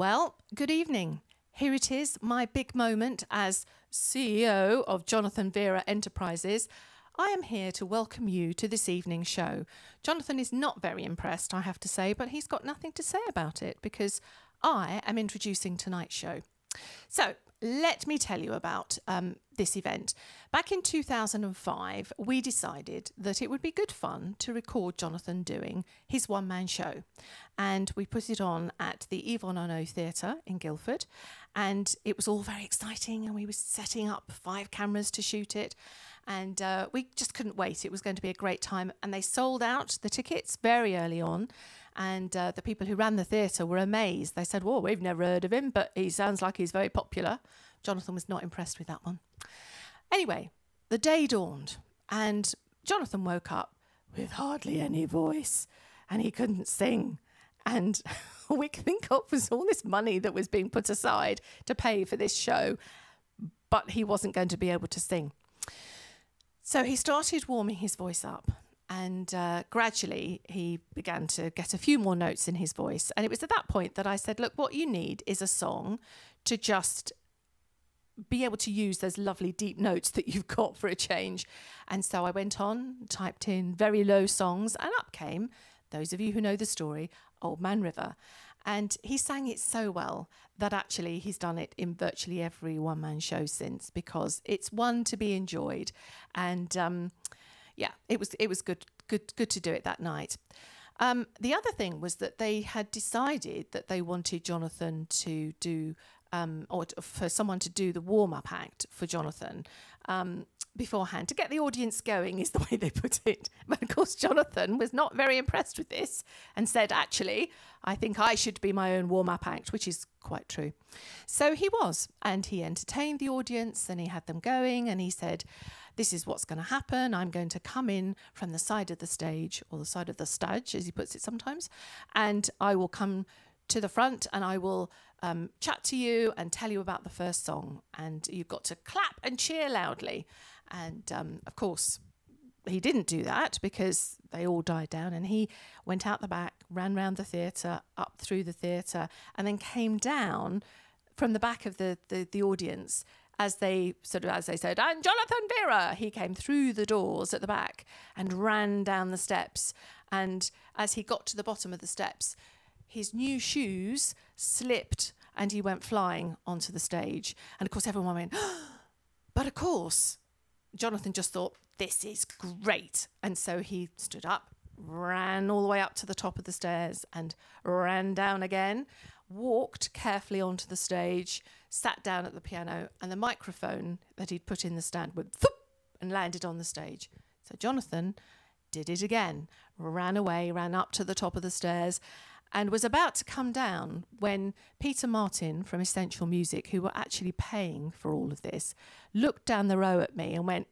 Well, good evening. Here it is, my big moment as CEO of Jonathan Veira Enterprises. I am here to welcome you to this evening's show. Jonathan is not very impressed, I have to say, but he's got nothing to say about it because I am introducing tonight's show. So, let me tell you about this event. Back in 2005, we decided that it would be good fun to record Jonathan doing his one-man show. And we put it on at the Yvonne Arnaud Theatre in Guildford. And it was all very exciting, and we were setting up 5 cameras to shoot it. And we just couldn't wait. It was going to be a great time. And they sold out the tickets very early on. And the people who ran the theatre were amazed. They said, "Whoa, we've never heard of him, but he sounds like he's very popular." Jonathan was not impressed with that one. Anyway, the day dawned, and Jonathan woke up with hardly any voice, and he couldn't sing. And all we could think of was all this money that was being put aside to pay for this show, but he wasn't going to be able to sing. So he started warming his voice up. And gradually, he began to get a few more notes in his voice. And it was at that point that I said, look, what you need is a song to just be able to use those lovely deep notes that you've got for a change. And so I went on, typed in very low songs, and up came, those of you who know the story, Old Man River. And he sang it so well that actually he's done it in virtually every one-man show since, because it's one to be enjoyed. And yeah, it was good to do it that night. The other thing was that they had decided that they wanted Jonathan to do, or for someone to do the warm-up act for Jonathan beforehand, to get the audience going, is the way they put it. But of course, Jonathan was not very impressed with this and said, actually, I think I should be my own warm-up act, which is quite true. So he was, and he entertained the audience, and he had them going, and he said, this is what's going to happen. I'm going to come in from the side of the stage, or the side of the stage, as he puts it sometimes, and I will come to the front and I will chat to you and tell you about the first song. And you've got to clap and cheer loudly. And of course, he didn't do that because they all died down, and he went out the back, ran round the theatre, up through the theatre, and then came down from the back of the audience as they said, and Jonathan Veira, he came through the doors at the back and ran down the steps. And as he got to the bottom of the steps, his new shoes slipped and he went flying onto the stage. And of course, everyone went, but of course, Jonathan just thought, this is great. And so he stood up, ran all the way up to the top of the stairs and ran down again, walked carefully onto the stage, sat down at the piano, and the microphone that he'd put in the stand went thump and landed on the stage. So Jonathan did it again, ran away, ran up to the top of the stairs, and was about to come down when Peter Martin from Essential Music, who were actually paying for all of this, looked down the row at me and went,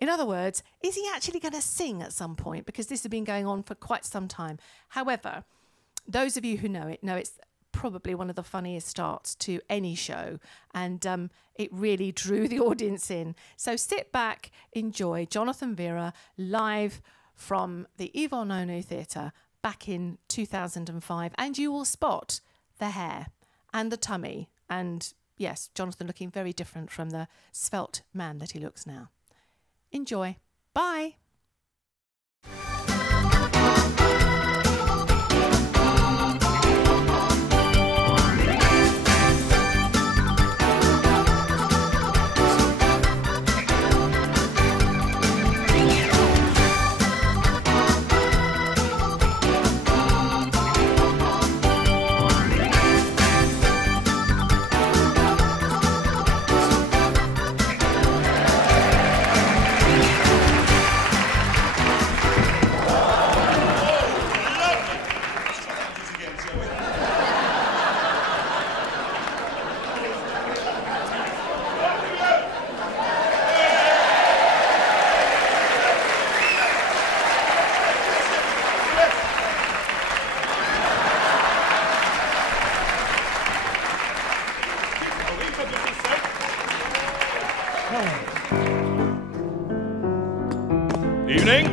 in other words, is he actually going to sing at some point? Because this had been going on for quite some time. However, those of you who know it's probably one of the funniest starts to any show, and it really drew the audience in. So sit back, enjoy Jonathan Veira live from the Yvonne Arnaud Theatre back in 2005, and you will spot the hair and the tummy, and yes, Jonathan looking very different from the svelte man that he looks now. Enjoy. Bye. Evening.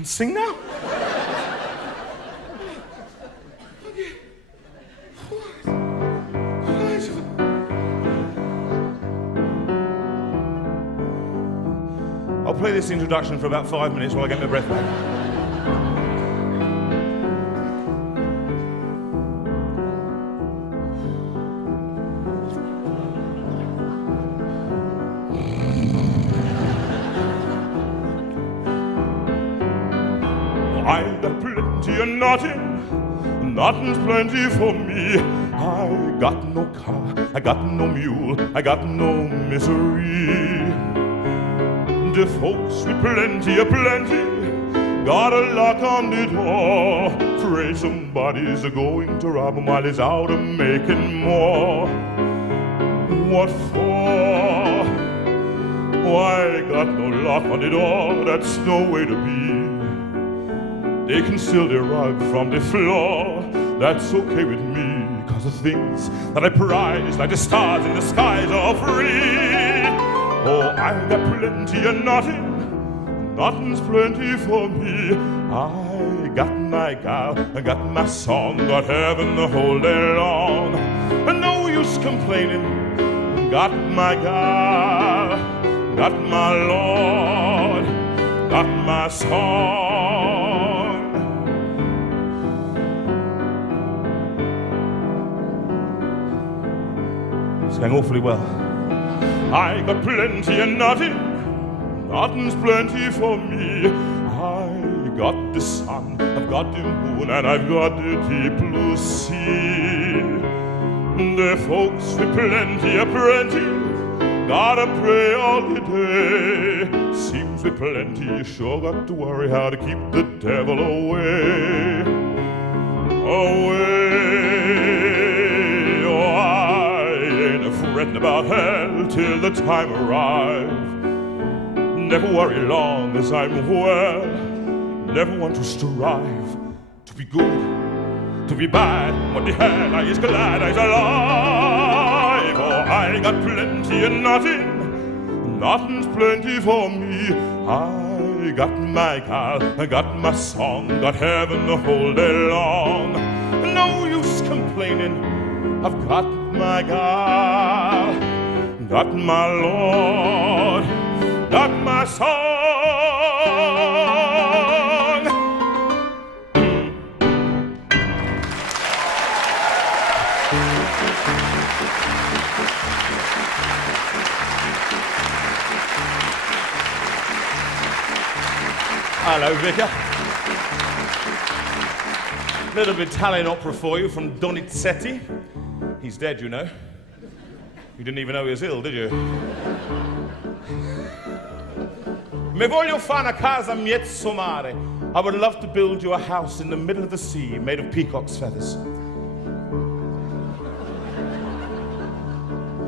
can't sing now. I'll play this introduction for about 5 minutes while I get my breath back. I got plenty of nothing, nothing's plenty for me. I got no car, I got no mule, I got no misery. The folks with plenty of plenty got a lock on the door. Pray somebody's going to rob him while he's out of making more. What for? Why got no lock on the door? That's no way to be. They can steal their rug from the floor. That's okay with me, 'cause the things that I prize, like the stars in the skies, are free. Oh, I got plenty of nothing, nothing's plenty for me. I got my gal, I got my song, got heaven the whole day long. And no use complaining, got my gal, got my Lord, got my song. Sang awfully well. I got plenty of nothing, nothing's plenty for me. I got the sun, I've got the moon, and I've got the deep blue sea. The folks with plenty of plenty gotta pray all the day. Seems with plenty you sure got to worry how to keep the devil away. Away. Fretting about hell till the time arrive. Never worry long as I'm well. Never want to strive to be good, to be bad. What the hell, I is glad I's alive. Oh, I got plenty of nothing, nothing's plenty for me. I got my gal, I got my song, got heaven the whole day long. No use complaining, I've got my gal, got my Lord, got my song. Hello, Vicar. Little bit Italian opera for you from Donizetti. He's dead, you know. You didn't even know he was ill, did you? Me voglio fare una casa mezzo mare. I would love to build you a house in the middle of the sea made of peacock's feathers.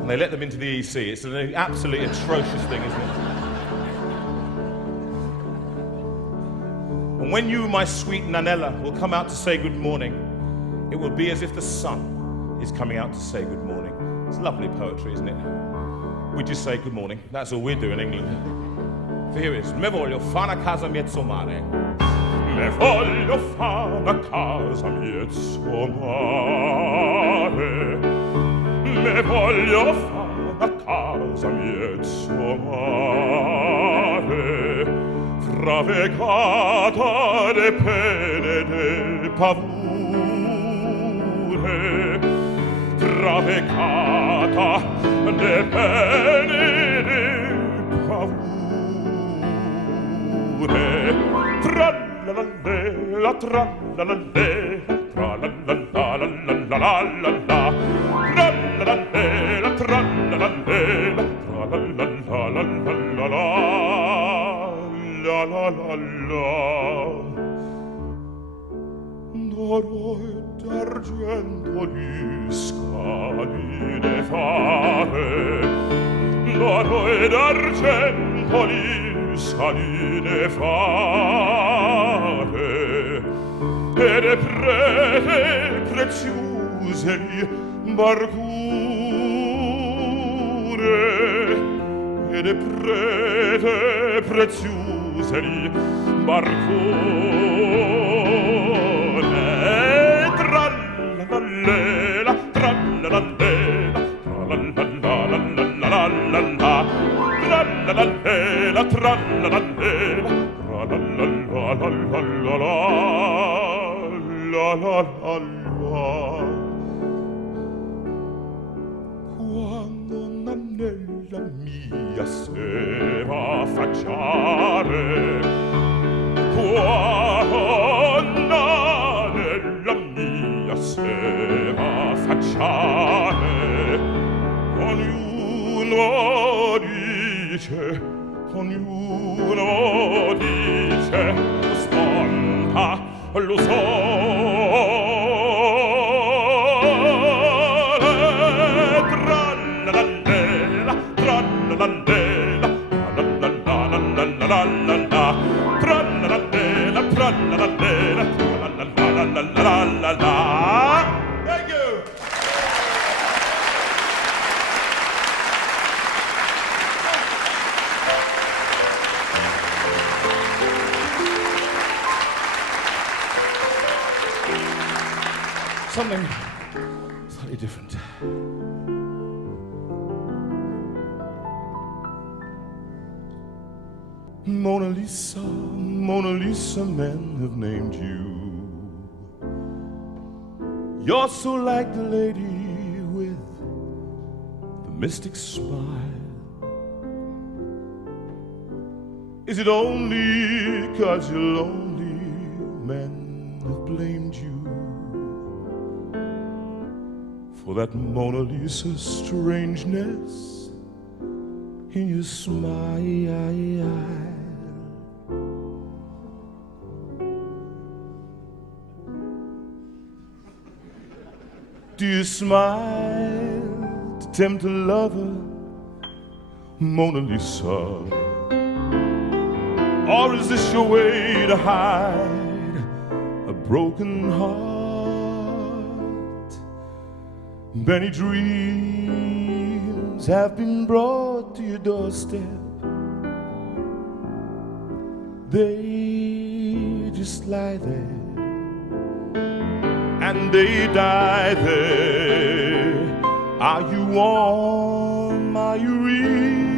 And they let them into the EC. It's an absolutely atrocious thing, isn't it? And when you, my sweet Nanella, will come out to say good morning, it will be as if the sun is coming out to say good morning. It's lovely poetry, isn't it? We just say good morning. That's all we do in England. So here it is. Me voglio fare una casa mezzo mare. Me voglio fare una casa mezzo mare. Me voglio fare una casa mezzo mare. Travegata de pene e de pavure. Travegata de pene de pavure. Tra-la-la-le, tra-la-la-le, tra-la-la-la-la-la-la-la-la. Tra-la-la-le, tra-la-la-le, tra-la-la-la-la-la-la-la-la. D'oro ed d'argento gli scali fare, d'oro ed argento gli scali fare, e le prete preziose gli barcure, e le prete preziose gli barcone. Tra-la-la-lela, tra-la-la-lela, tra-la-la-la-la-la-la-la-la, tra-la-la-lela, tra-la-la-lela, tra-la-la-la-la-la-la-la-la. Quando nella mia sera affacciare, quando nella mia sera affacciare, ognuno dice, sponta lo sole, tra-la-la-lela, tra-la-la-lela, tra-la-la-la-la-la-la-la, tra-la-la-lela, tra-la-la-lela, tra-la-la-la-la-la-la. Thank you. Something slightly different. Mona Lisa, Mona Lisa, men have named you. You're so like the lady with the mystic smile. Is it only 'cause you're lonely men have blamed you for that Mona Lisa strangeness in your smile? Do you smile to tempt a lover, Mona Lisa? Or is this your way to hide a broken heart? Many dreams have been brought to your doorstep. They just lie there and they die there. Are you warm? Are you real,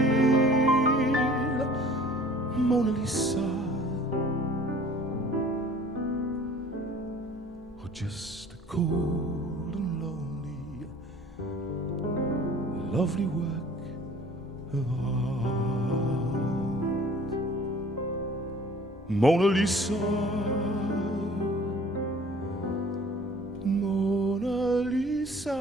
Mona Lisa? Or just a cold and lonely, lovely work of art? Mona Lisa, Mona Lisa.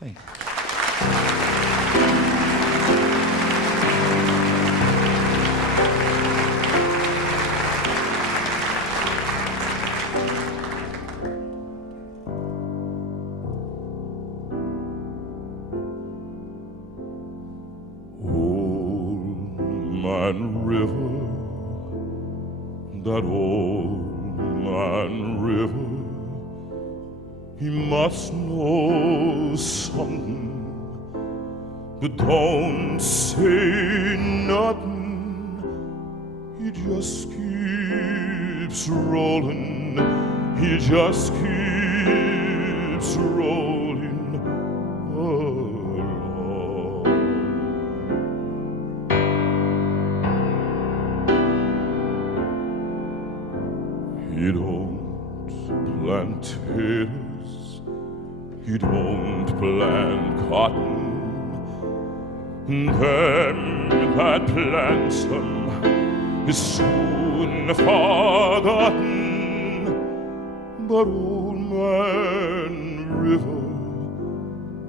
Thank you. Man River, that old man River, he must know something, but don't say nothing. He just keeps rolling, he just keeps rolling along. He don't plant potatoes, he don't plant cotton. Them that plants them is soon forgotten. But old man River,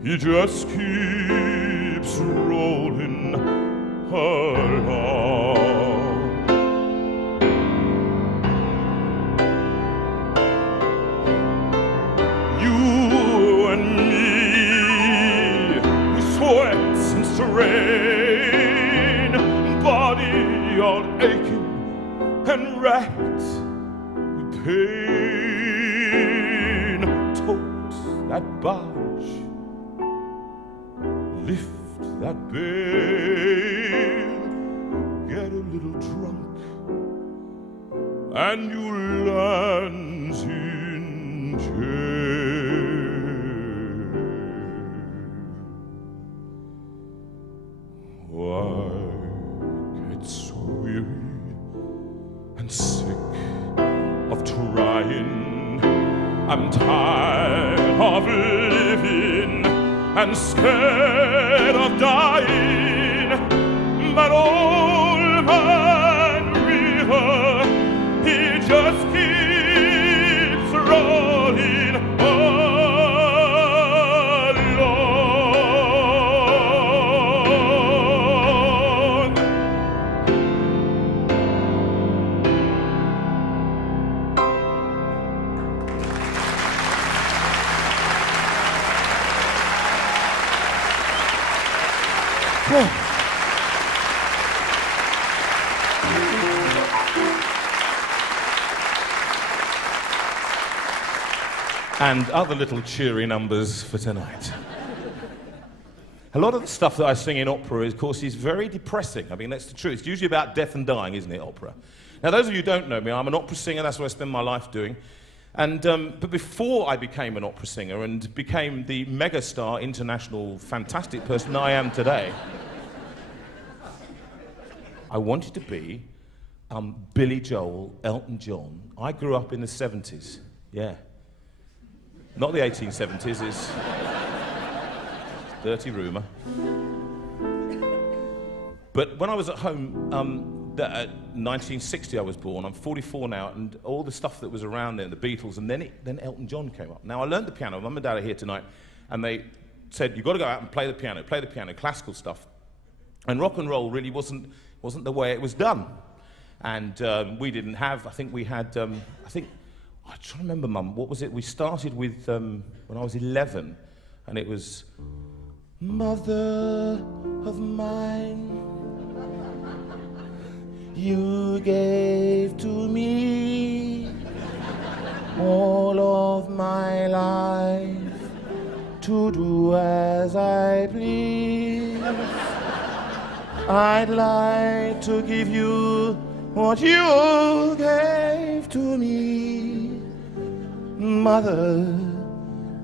he just keeps rolling along. Rain, body all aching and racked with pain. that barge, lift that bale, get a little drunk, and you land in jail. I get so weary and sick of trying. I'm tired of living and scared of dying. But old man River, he just keeps rolling along. And other little cheery numbers for tonight. A lot of the stuff that I sing in opera, of course, is very depressing. I mean, that's the truth. It's usually about death and dying, isn't it, opera? Now, those of you who don't know me, I'm an opera singer. That's what I spend my life doing. And, but before I became an opera singer and became the megastar, international, fantastic person I am today, I wanted to be Billy Joel, Elton John. I grew up in the 70s, yeah. Not the 1870s, it's dirty rumour. But when I was at home, 1960 I was born, I'm 44 now, and all the stuff that was around there, the Beatles, and then Elton John came up. Now I learned the piano, Mum and Dad are here tonight, and they said, you've got to go out and play the piano, classical stuff. And rock and roll really wasn't the way it was done. And we didn't have, I think we had, I'm trying to remember, Mum, what was it? We started with, when I was 11, and it was, Mother of mine, you gave to me all of my life to do as I please. I'd like to give you what you gave to me. Mother,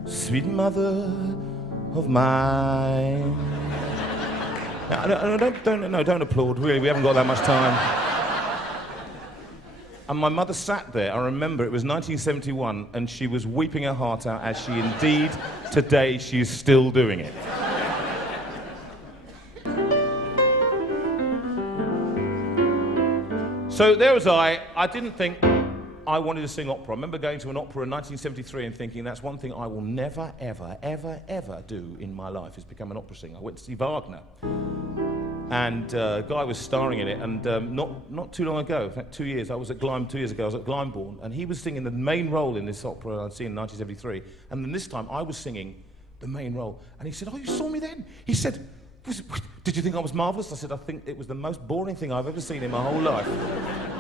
sweet mother of mine. No, don't applaud, really, we haven't got that much time. And my mother sat there, I remember it was 1971, and she was weeping her heart out, as she indeed, today, she's still doing it. So there was I didn't think I wanted to sing opera. I remember going to an opera in 1973 and thinking that's one thing I will never, ever, ever, ever do in my life is become an opera singer. I went to see Wagner. And a guy was starring in it, and not too long ago, in fact 2 years, I was at Glyndebourne, and he was singing the main role in this opera I'd seen in 1973, and then this time I was singing the main role. And he said, oh, you saw me then? He said, did you think I was marvellous? I said, I think it was the most boring thing I've ever seen in my whole life.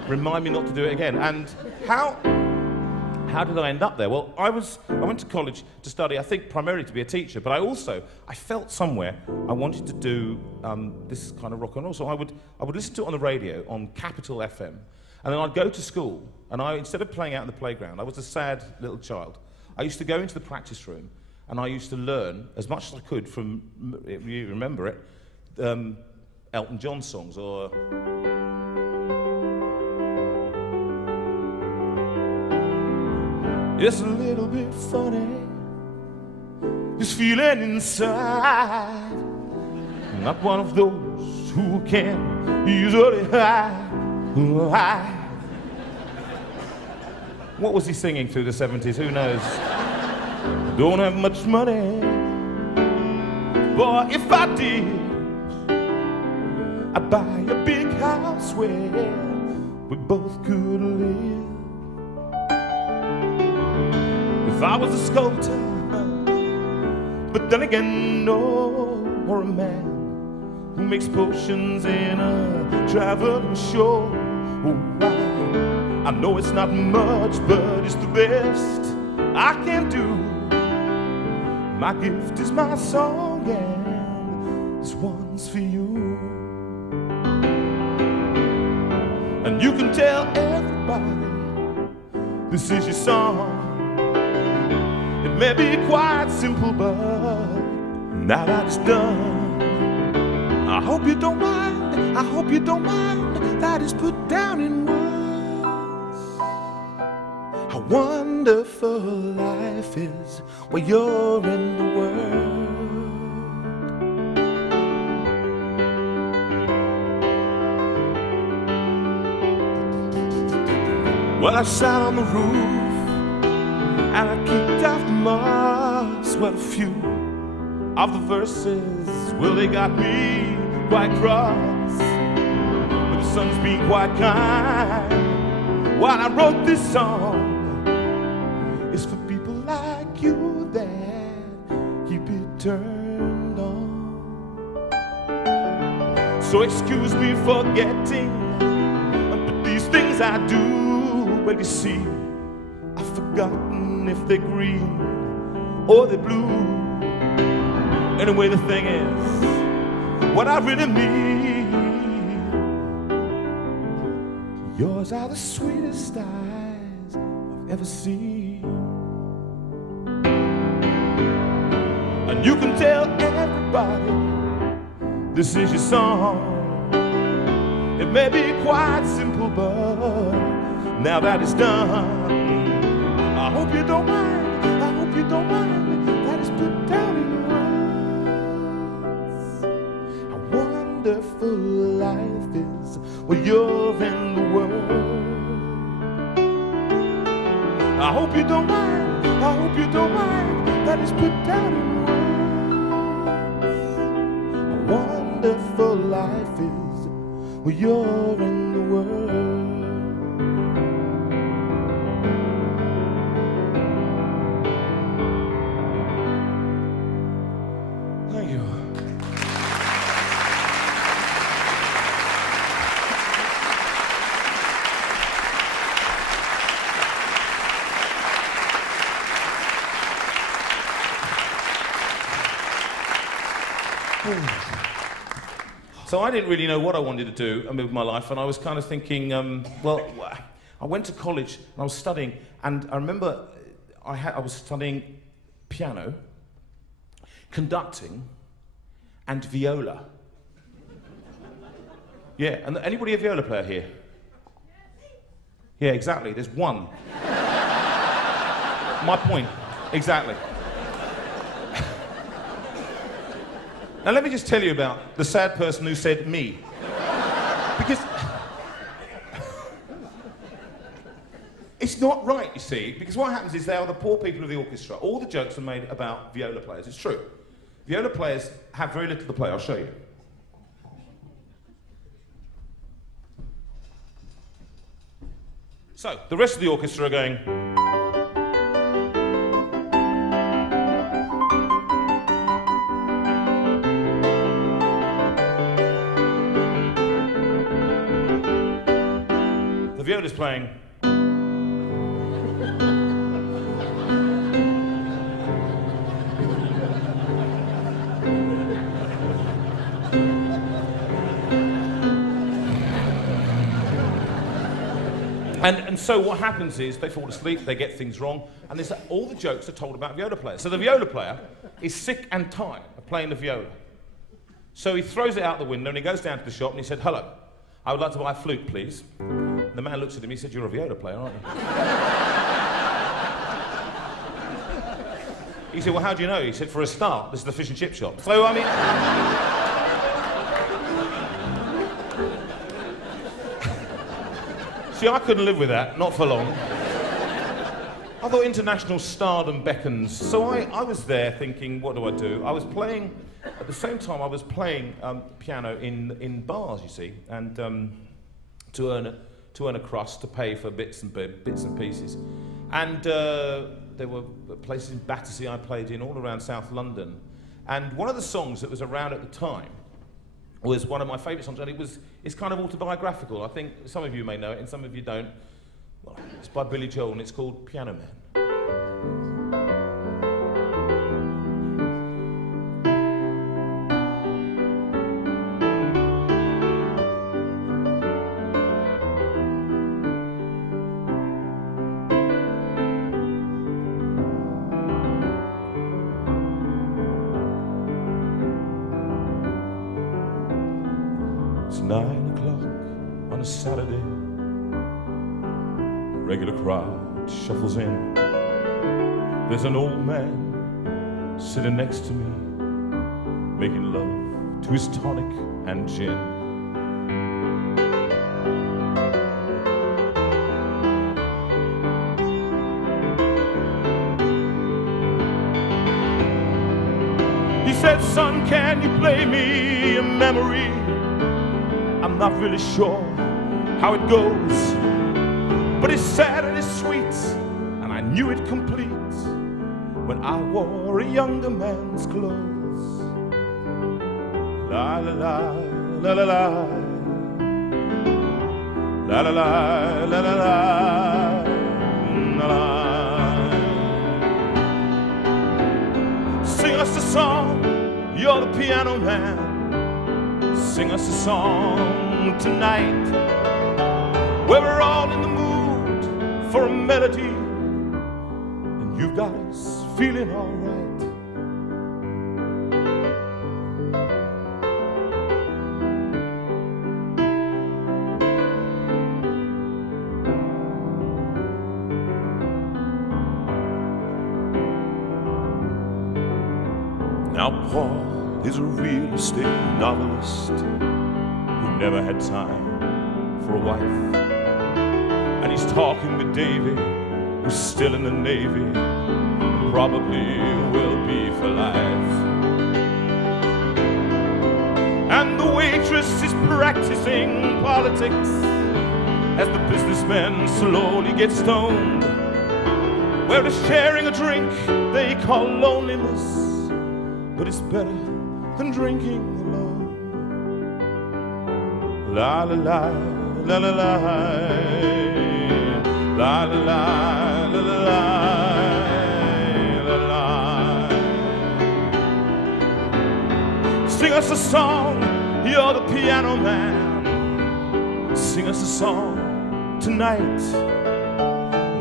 Remind me not to do it again. And how did I end up there? Well, I went to college to study, I think, primarily to be a teacher, but I felt somewhere I wanted to do this kind of rock and roll. So I would listen to it on the radio, on Capital FM, and then I'd go to school, and instead of playing out in the playground, I was a sad little child. I used to go into the practice room, and I used to learn as much as I could from, if you remember it, Elton John songs, or... It's a little bit funny, this feeling inside. Not one of those who can easily hide. What was he singing through the 70s? Who knows? Don't have much money, but if I did, I'd buy a big house where we both could live. If I was a sculptor, but then again, no, or a man who makes potions in a traveling show. Oh, I know it's not much, but it's the best I can do. My gift is my song, and this one's for you. And you can tell everybody this is your song. It may be quite simple, but now that it's done, I hope you don't mind, I hope you don't mind that it's put down in words. How wonderful life is when you're in the world. Well, I sat on the roof and I kicked off the moss. Well, a few of the verses, well, they got me quite cross, but the sun's been quite kind. While I wrote this song, it's for people like you that keep it turned on. So excuse me for getting, but these things I do, well, you see, I've forgotten if they're green or they're blue. Anyway, the thing is, what I really mean, yours are the sweetest eyes I've ever seen. And you can tell everybody this is your song. It may be quite simple, but now that it's done, I hope you don't mind, I hope you don't mind that it's put down in words. How wonderful life is when you're in the world. I hope you don't mind, I hope you don't mind that it's put down in words. How wonderful life is when you're in the world. So I didn't really know what I wanted to do with my life, and I was kind of thinking, well, I went to college and I was studying, and I remember I was studying piano, conducting, and viola. Yeah, and anybody a viola player here? Yeah, exactly, there's one. My point, exactly. Now let me just tell you about the sad person who said me. Because it's not right, you see, because what happens is they are the poor people of the orchestra. All the jokes are made about viola players. It's true. Viola players have very little to play. I'll show you. So, the rest of the orchestra are going... The viola's playing. And so what happens is they fall asleep, they get things wrong, and all the jokes are told about viola players. So the viola player is sick and tired of playing the viola. So he throws it out the window and he goes down to the shop and he said, "Hello, I would like to buy a flute, please." And the man looks at him, he said, "You're a viola player, aren't you?" He said, "Well, how do you know?" He said, "For a start, this is the fish and chip shop." So, I mean... See, I couldn't live with that, not for long. I thought international stardom beckons. So I was there thinking, what do I do? I was playing, at the same time I was playing piano in bars, you see, and to earn a crust, to pay for bits and pieces. And there were places in Battersea I played in, all around South London. And one of the songs that was around at the time was one of my favourite songs, and it's kind of autobiographical. I think some of you may know it and some of you don't. Well, it's by Billy Joel and it's called Piano Man. 9 o'clock on a Saturday. A regular crowd shuffles in. There's an old man sitting next to me, making love to his tonic and gin. He said, son, can you play me a memory? I'm not really sure how it goes, but it's sad and it's sweet, and I knew it complete when I wore a younger man's clothes. La la la, la la la, la la la, la la la, la la. Sing us a song, you're the piano man. Sing us a song tonight, where we're all in the mood for a melody, and you've got us feeling all right. Now Paul is a real estate novelist who never had time for a wife, and he's talking with Davy, who's still in the Navy and probably will be for life. And the waitress is practicing politics as the businessmen slowly get stoned, where they're sharing a drink they call loneliness, but it's better than drinking alone. La la la, la la la, la la la, la la la, la la. Sing us a song, you're the piano man. Sing us a song tonight,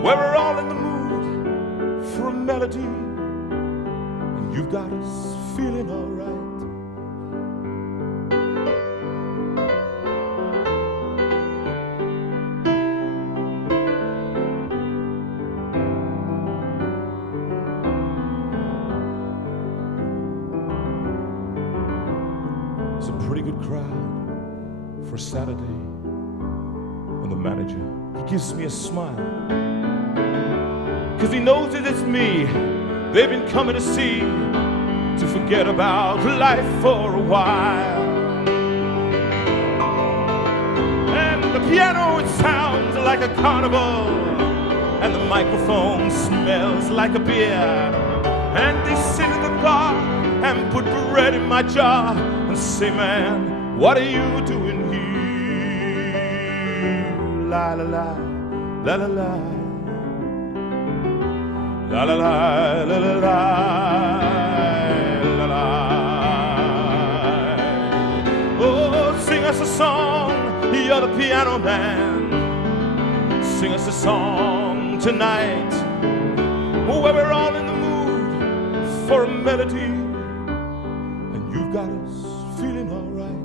where we're all in the mood for a melody, and you've got us feeling all right. It's a pretty good crowd for a Saturday, and the manager, he gives me a smile, 'cause he knows that it's me they've been coming to see, to forget about life for a while. And the piano, it sounds like a carnival, and the microphone smells like a beer, and they sit at the bar and put bread in my jar and say, man, what are you doing here? La la la, la la la, la la la, la la la. Sing us a song, you're the piano man. Sing us a song tonight, where we're all in the mood for a melody, and you've got us feeling all right.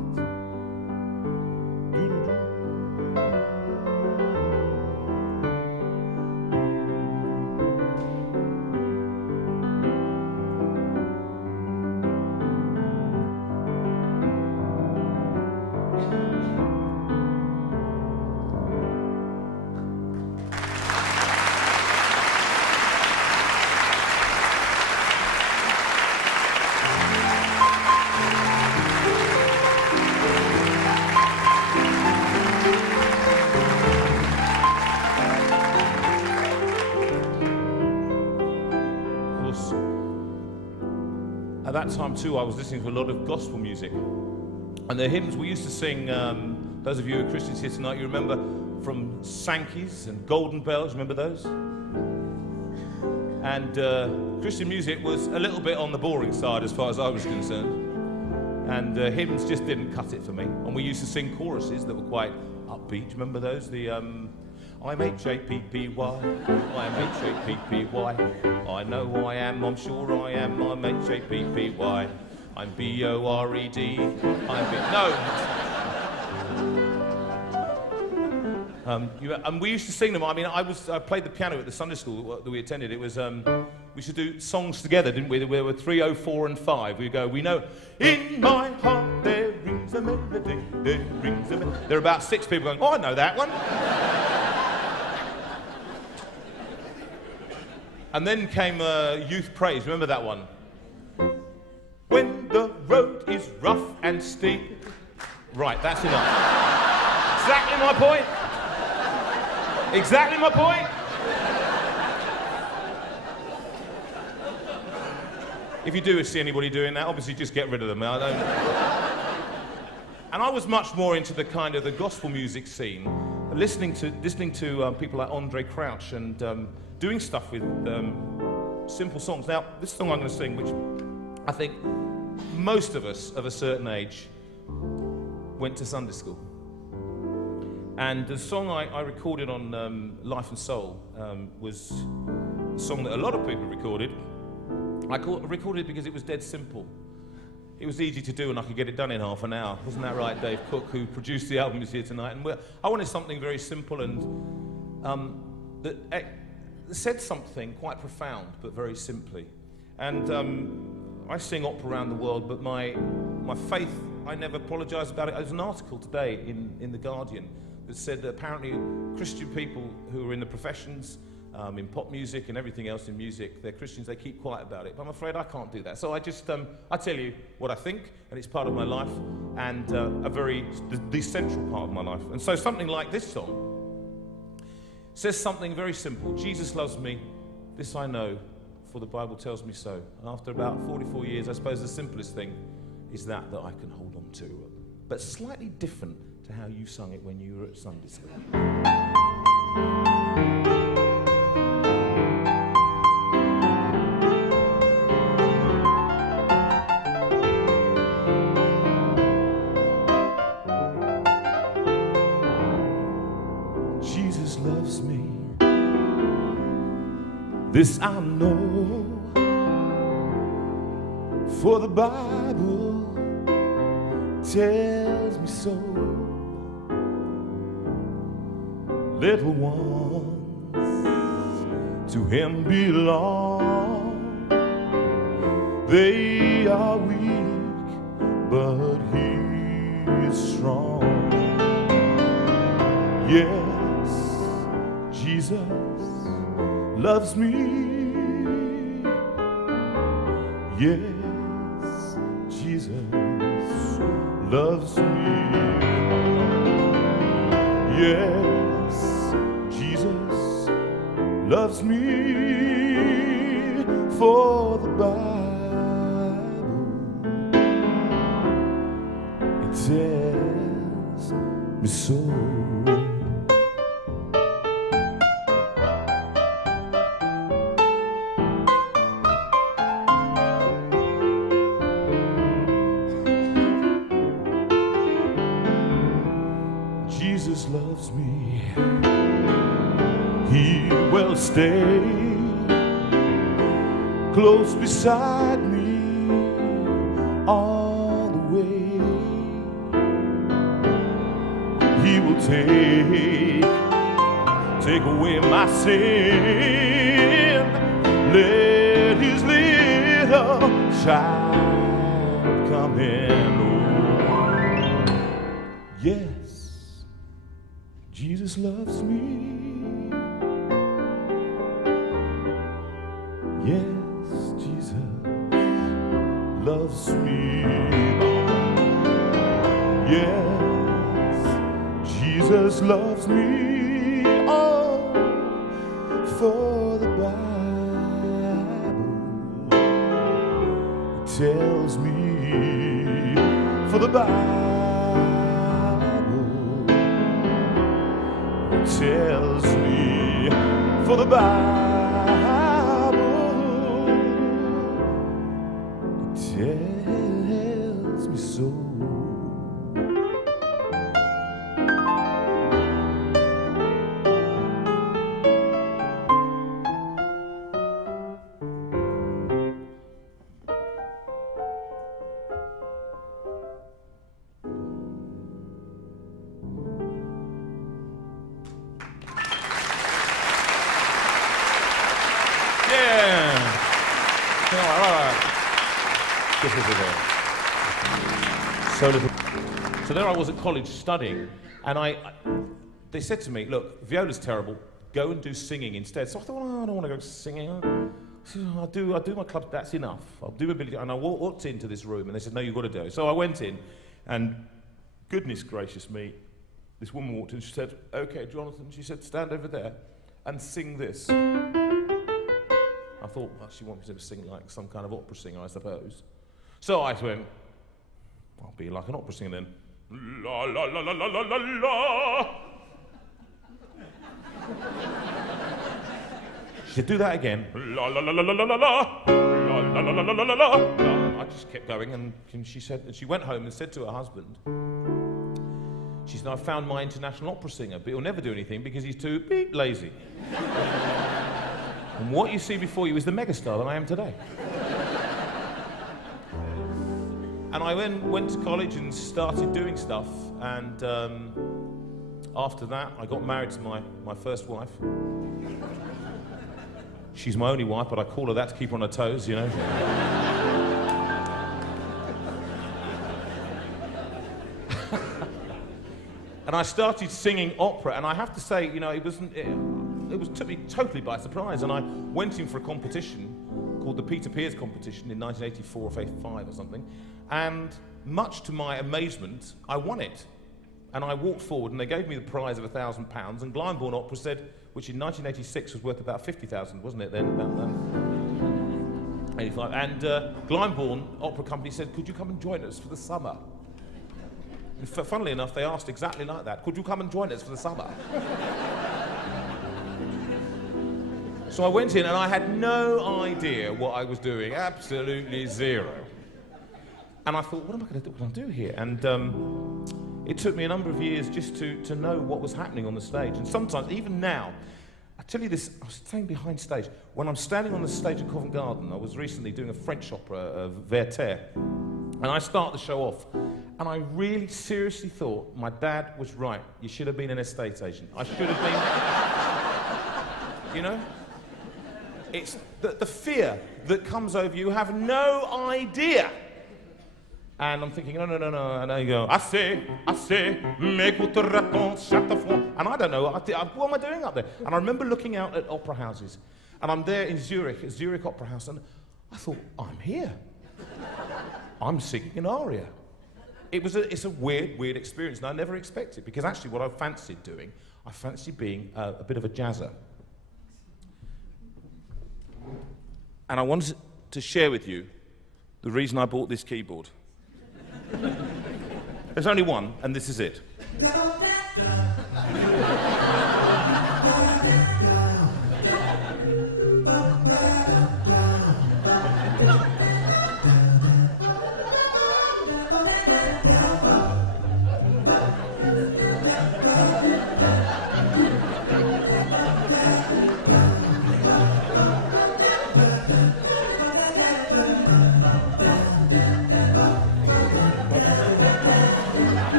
At that time too, I was listening to a lot of gospel music, and the hymns we used to sing, those of you who are Christians here tonight, you remember from Sankey's and Golden Bells, remember those? And Christian music was a little bit on the boring side as far as I was concerned, and hymns just didn't cut it for me. And we used to sing choruses that were quite upbeat, remember those? The I'm H-A-P-P-Y, I'm H-A-P-P-Y, I know I am, I'm sure I am, I'm H-A-P-P-Y, I'm B-O-R-E-D, I'm B... No! And we used to sing them. I mean, I played the piano at the Sunday school that we attended. It was, we should do songs together, didn't we? There were 3, 4, and 5. We go, we know, in my heart there rings a melody, there rings a melody. There are about 6 people going, oh, I know that one. And then came Youth Praise. Remember that one? When the road is rough and steep. Right, that's enough. Exactly my point. Exactly my point. If you do see anybody doing that, obviously just get rid of them. I don't... And I was much more into the kind of the gospel music scene, listening to people like Andre Crouch and doing stuff with simple songs. Now, this song I'm going to sing, which I think most of us of a certain age went to Sunday school. And the song I recorded on Life and Soul was a song that a lot of people recorded. I recorded it because it was dead simple. It was easy to do and I could get it done in half an hour. Wasn't that right, Dave Cook, who produced the album, is here tonight? And I wanted something very simple and that said something quite profound, but very simply. And I sing opera around the world, but my faith, I never apologise about it. There's an article today in The Guardian that said that apparently Christian people who are in the professions, in pop music and everything else in music, they're Christians, they keep quiet about it. But I'm afraid I can't do that. So I just, I tell you what I think, and it's part of my life, and the central part of my life. And so something like this song says something very simple. Jesus loves me, this I know, for the Bible tells me so. And after about 44 years, I suppose the simplest thing is that I can hold on to. But slightly different to how you sung it when you were at Sunday school. Jesus loves me, this I know, for the Bible tells me so. Little ones to him belong. They are weak, but he is strong. Yes, Jesus loves me. Yes, Jesus loves me. Yes, Jesus loves me, for the Bible, it tells me so. Jesus loves me, he will stay close beside me all the way. He will take away my sin. Let his little child come in. Oh, yes, Jesus loves me. Yes, Jesus loves me. Yes, Jesus loves me. Oh, for the Bible tells me, for the Bible tells me, for the Bible tells me so. Just over there. So little. So there I was at college studying, and they said to me, look, viola's terrible, go and do singing instead. So I thought, oh, I don't want to go singing. So I'll do my club, that's enough. I'll do a bit, and I walked into this room, and they said, no, you've got to do it. So I went in, and goodness gracious me, this woman walked in, she said, okay, Jonathan, she said, stand over there and sing this. I thought, well, she wants me to sing like some kind of opera singer, I suppose. So I went, I'll be like an opera singer then. La la la la la la la la. She said, do that again. La la la la la la la la. La la la la la la la la. I just kept going, and she said, and she went home and said to her husband, she said, I found my international opera singer, but he'll never do anything because he's too lazy. And what you see before you is the megastar that I am today. And I then went to college and started doing stuff, and after that, I got married to my first wife. She's my only wife, but I call her that to keep her on her toes, you know. And I started singing opera, and I have to say, you know, it took me totally by surprise, and I went in for a competition called the Peter Pears competition in 1984 or 85 or something, and much to my amazement, I won it. And I walked forward, and they gave me the prize of £1,000, and Glyndebourne Opera said, which in 1986 was worth about 50,000, wasn't it then, about that? 85. And Glyndebourne Opera Company said, could you come and join us for the summer? And funnily enough, they asked exactly like that, could you come and join us for the summer? So I went in, and I had no idea what I was doing, absolutely zero. And I thought, what am I going to do here? And it took me a number of years just to know what was happening on the stage. And sometimes, even now, I tell you this, I was staying behind stage. When I'm standing on the stage at Covent Garden, I was recently doing a French opera, Veira, and I start the show off, and I really seriously thought my dad was right. You should have been an estate agent. I should have been, you know? It's the fear that comes over you, have no idea. And I'm thinking, no, and I go, assez, mais écoute raconte, château franc. And I don't know, what am I doing up there? And I remember looking out at opera houses, and I'm there in Zurich, at Zurich Opera House, and I thought, I'm here. I'm singing an aria. It's a weird experience, and I never expected, because actually what I fancied doing, I fancied being a bit of a jazzer. And I wanted to share with you the reason I bought this keyboard. There's only one, and this is it.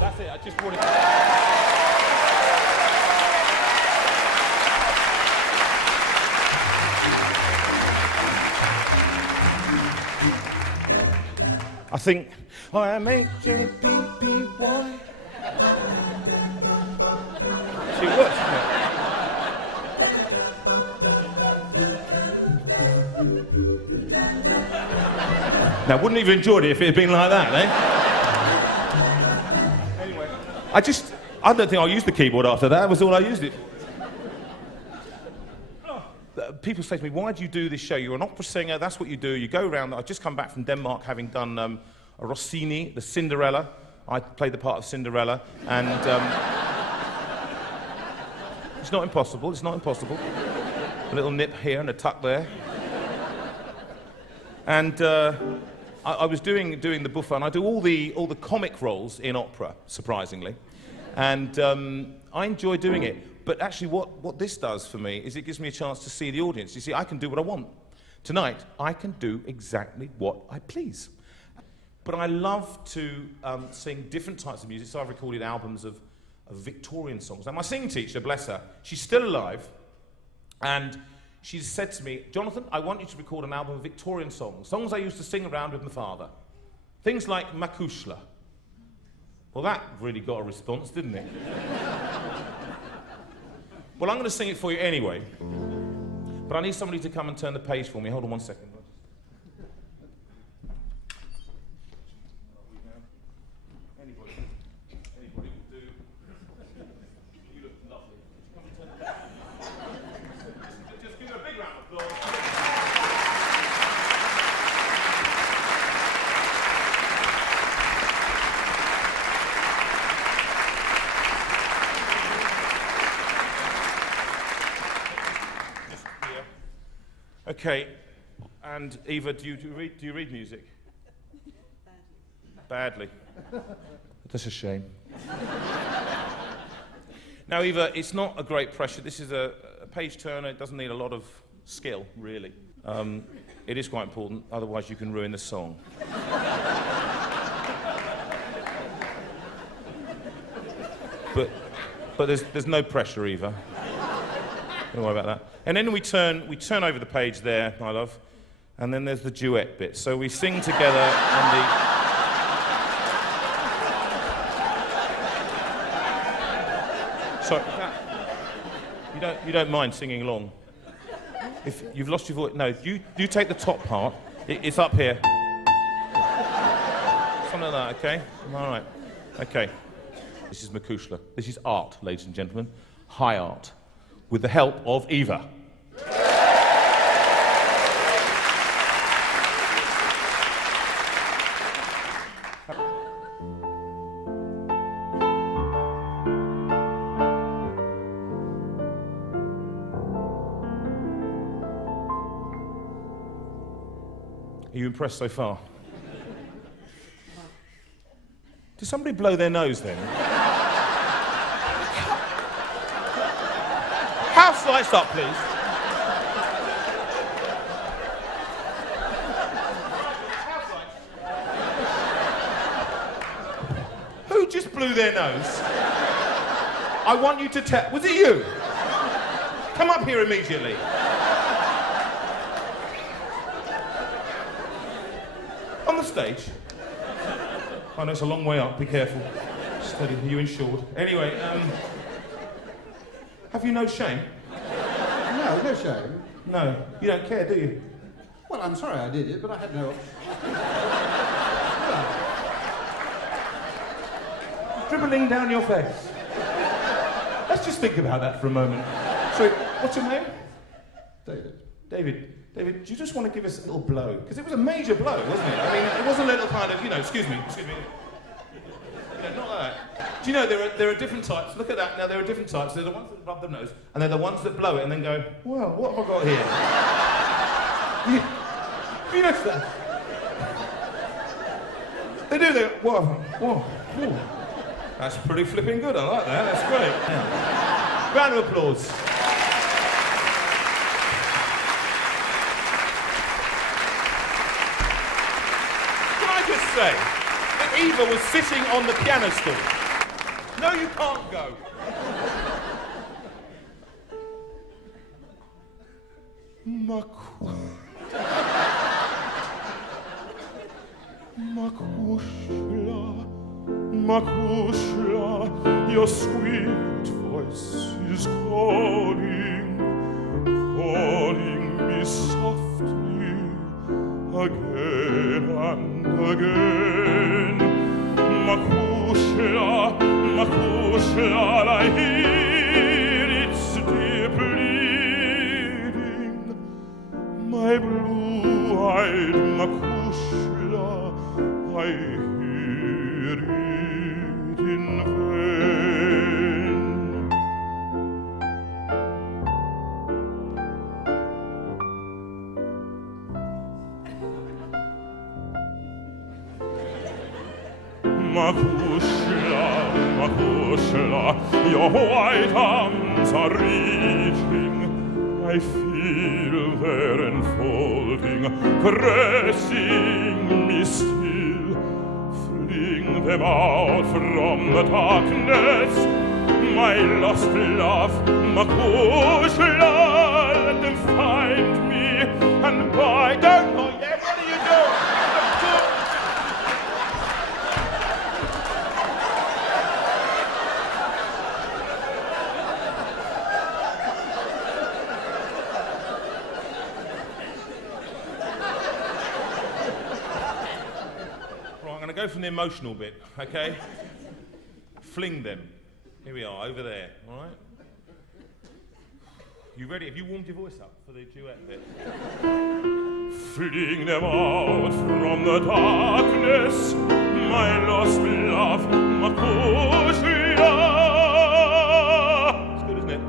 That's it, I just wanted to... I think I-M-A-J-P-P-Y. See, it works, doesn't it? Now, wouldn't even enjoyed it if it had been like that, eh? Anyway, I don't think I'll use the keyboard after that. That was all I used it for. People say to me, why do you do this show? You're an opera singer, that's what you do. You go around. I've just come back from Denmark having done a Rossini, the Cinderella. I played the part of Cinderella, and it's not impossible, it's not impossible. A little nip here and a tuck there. And I was doing the buffa, and I do all the comic roles in opera, surprisingly, and I enjoy doing it. But actually, what this does for me is it gives me a chance to see the audience. You see, I can do what I want. Tonight, I can do exactly what I please. But I love to sing different types of music, so I've recorded albums of Victorian songs. Now, my singing teacher, bless her, she's still alive, and she said to me, Jonathan, I want you to record an album of Victorian songs I used to sing around with my father. Things like Makushla. Well, that really got a response, didn't it? Well, I'm going to sing it for you anyway, but I need somebody to come and turn the page for me. Hold on one second. Anybody will do. You look lovely. Come and turn the page. Just give her a big round of applause. Okay, and Eva, do you read music? Badly. That's a shame. Now, Eva, it's not a great pressure. This is a page turner. It doesn't need a lot of skill, really. It is quite important, otherwise you can ruin the song. But there's no pressure, Eva. Don't worry about that. And then we turn over the page there, my love, and then there's the duet bit. So we sing together on the... Sorry, you don't mind singing along? If you've lost your voice, no, you take the top part. It's up here. Something like that, okay? All right. Okay. This is Makushla. This is art, ladies and gentlemen. High art. With the help of Eva. Are you impressed so far? Did somebody blow their nose then? House lights up, please. Who just blew their nose? I want you to tell... Was it you? Come up here immediately. On the stage. Oh, no, it's a long way up. Be careful. Steady. Are you insured? Anyway, have you no shame? No, no shame. No. You don't care, do you? Well, I'm sorry I did it, but I had no... Dribbling down your face. Let's just think about that for a moment. Sorry, what's your name? David. David, do you just want to give us a little blow? Because it was a major blow, wasn't it? I mean, it was a little kind of, excuse me. Yeah, not like that. Do you know, there are different types. Look at that. Now, there are different types. They're the ones that rub their nose, and they're the ones that blow it and then go, well, what have I got here? Have you noticed that? They do, they go, whoa. That's pretty flipping good. I like that. That's great. Yeah. Round of applause. Say that Eva was sitting on the piano stool. No, you can't go. Makushla, your sweet voice is calling me softly again and again. Makushla, I hear its deep bleeding. My blue-eyed Makushla, I hear it in vain. Makushla, your white arms are reaching. I feel they're enfolding, caressing me still. Fling them out from the darkness, my lost love, Makushla. Let them find me and by don't know yet. What are you doing? I'm going to go from the emotional bit, okay? Fling them. Here we are, over there, all right? You ready? Have you warmed your voice up for the duet bit? Fling them out from the darkness, my lost love, Makushla. It's good, isn't it?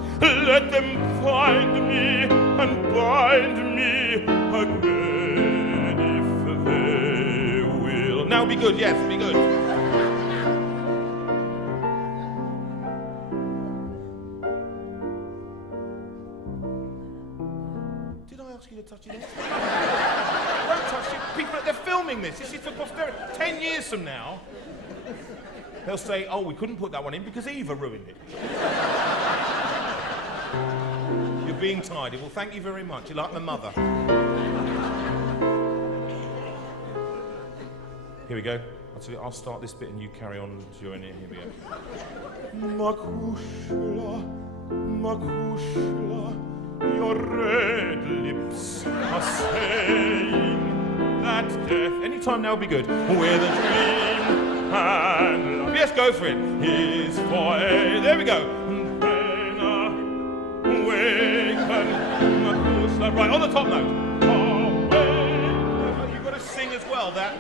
Let them find me and bind me again if they will. Now be good, yes, be good. Did I ask you to touch it? Don't touch it. People, they're filming this. This is for posterity. 10 years from now, they'll say, oh, we couldn't put that one in because Eva ruined it. You're being tidy. Well, thank you very much. You're like my mother. Here we go. I'll start this bit and you carry on during it. Here we go. Makushla, Makushla, your red lips are saying that death, Anytime now would be good. with a dream and love, Yes, go for it. is for a, there we go. Then awaken, Makushla, Right, on the top note. You've got to sing as well. That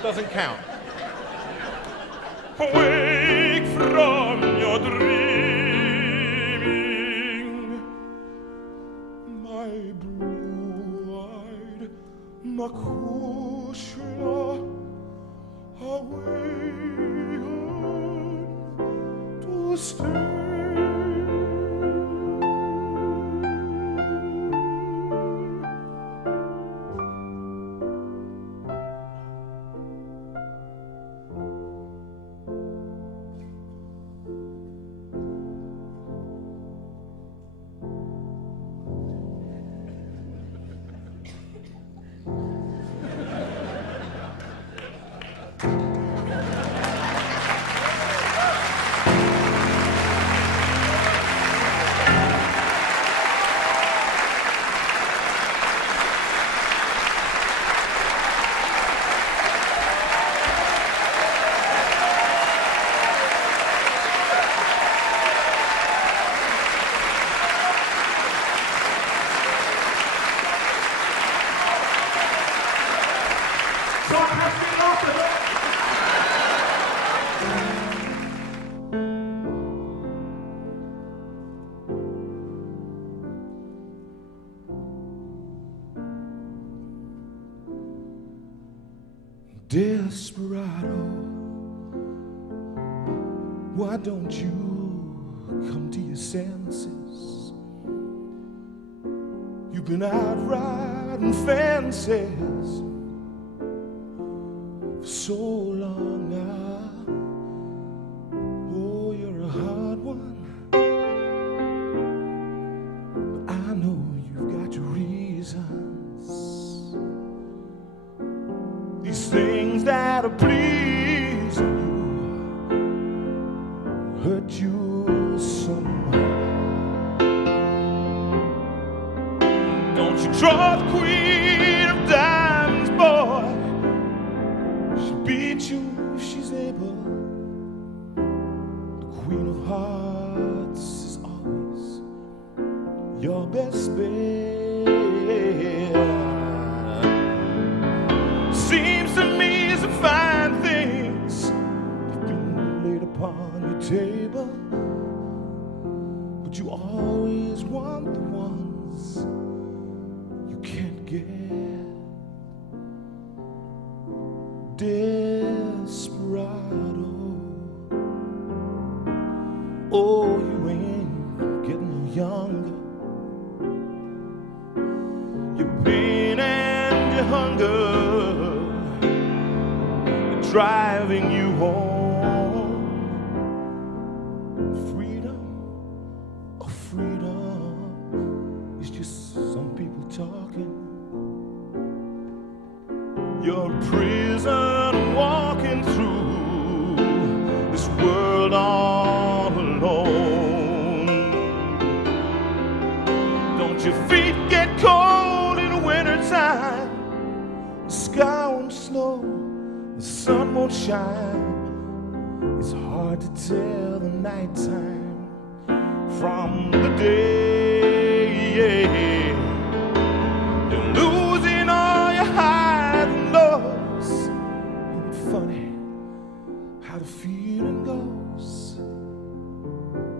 doesn't count. Awake from your dreaming, my blue-eyed Makushla, awaken to stay. Desperado, why don't you come to your senses? You've been out riding fences for so long now. Oh, you're a hard one, but I know you've got your reasons. These things that are pleasing you hurt you somehow. Don't you draw the queen of diamonds, boy. She'll beat you if she's able. The queen of hearts is always your best bet. Seems to me some fine things have been laid upon your table, but you always want the ones you can't get. Desperado, your pain and your hunger are driving you home. Freedom, oh freedom, is just some people talking. You're a prison walking through this world all alone. Don't your feet get cold in the wintertime? The sky won't snow, the sun won't shine. It's hard to tell the nighttime from the day. You're losing all your highs and lows. Ain't it funny how the feeling goes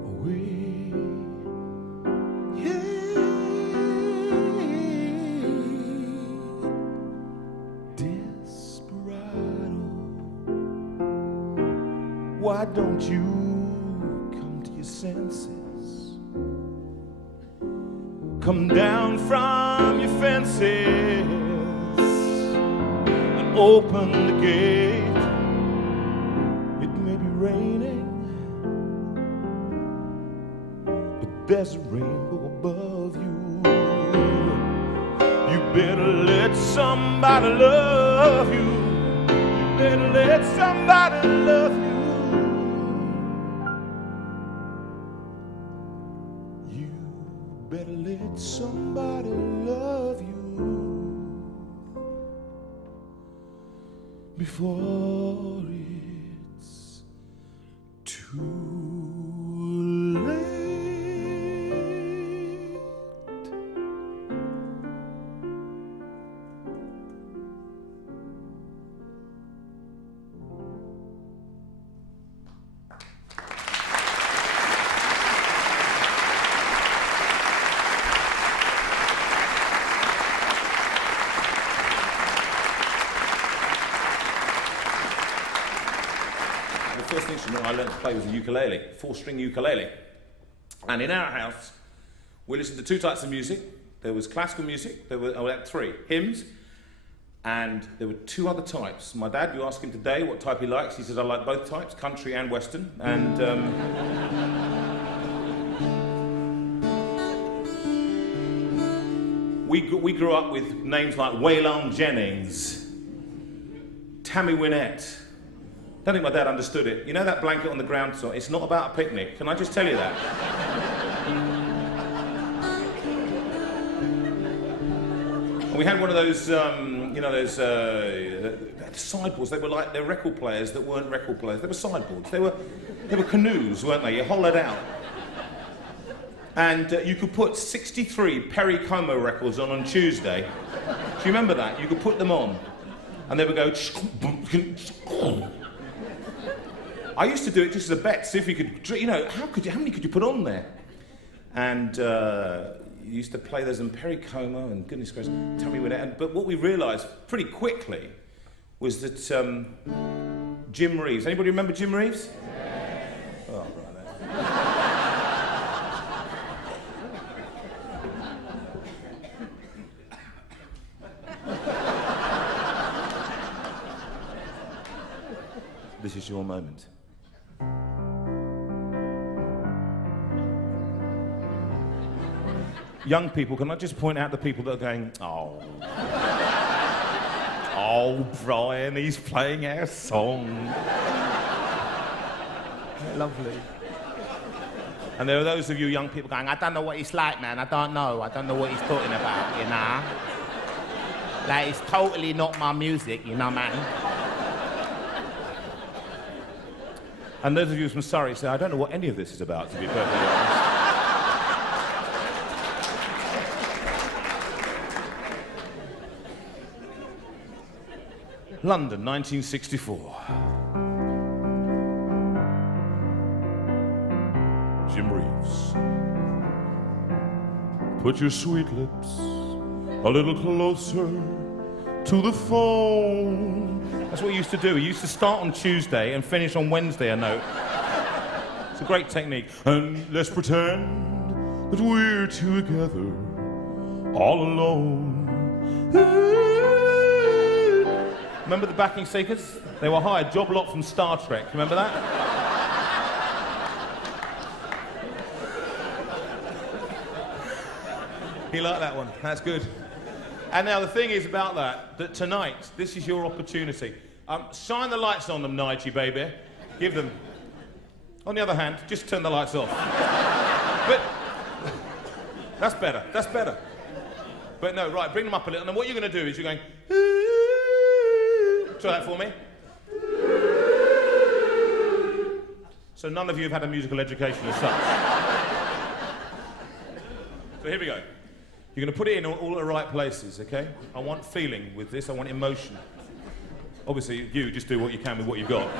away? Yeah. Desperado, why don't you come to your senses? Come down from your fences and open the gate. It may be raining, but there's a rainbow above you. You better let somebody love you. You better let somebody love you. You better let somebody love you before it's too late. The first instrument I learned to play was a ukulele, 4-string ukulele. And in our house, we listened to 2 types of music. There was classical music, there were 3 hymns, and there were 2 other types. My dad, you ask him today what type he likes, he says, I like both types, country and western. And we grew up with names like Waylon Jennings, Tammy Wynette. I don't think my dad understood it. You know that blanket on the ground song? It's not about a picnic. Can I just tell you that? And we had one of those, you know, those sideboards. They were like, they're record players that weren't record players. They were sideboards. They were canoes, weren't they? You hollowed out. And you could put 63 Perry Como records on Tuesday. Do you remember that? You could put them on, and they would go. I used to do it just as a bet, see if you could, you know, how many could you put on there? And you used to play those in Perry Como and goodness gracious, tell me when it. But what we realised pretty quickly was that Jim Reeves. Anybody remember Jim Reeves? Yeah. Oh, right. This is your moment. Young people, can I just point out the people that are going, oh, oh, Brian, he's playing our song. Lovely. And there are those of you young people going, I don't know what he's like, man, I don't know what he's talking about, you know? Like, it's totally not my music, you know, man? And those of you from Surrey say, I don't know what any of this is about, to be perfectly honest. London, 1964. Jim Reeves. Put your sweet lips a little closer to the phone. That's what we used to do. We used to start on Tuesday and finish on Wednesday, a note. It's a great technique. And let's pretend that we're together all alone. Remember the backing seekers? They were hired, job lot from Star Trek. Remember that? He liked that one. That's good. And now the thing is about that tonight, this is your opportunity. Shine the lights on them, Nigel, baby. Give them. On the other hand, just turn the lights off. But that's better. That's better. But no, right, bring them up a little. And then what you're going to do is you're going... Try that for me. So none of you have had a musical education as such. So here we go. You're going to put it in all the right places, okay? I want feeling with this. I want emotion. Obviously, you just do what you can with what you've got.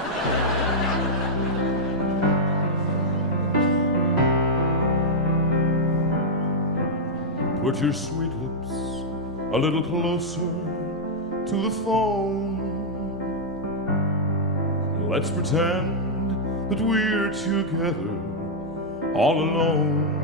Put your sweet lips a little closer to the phone. Let's pretend that we're together all alone.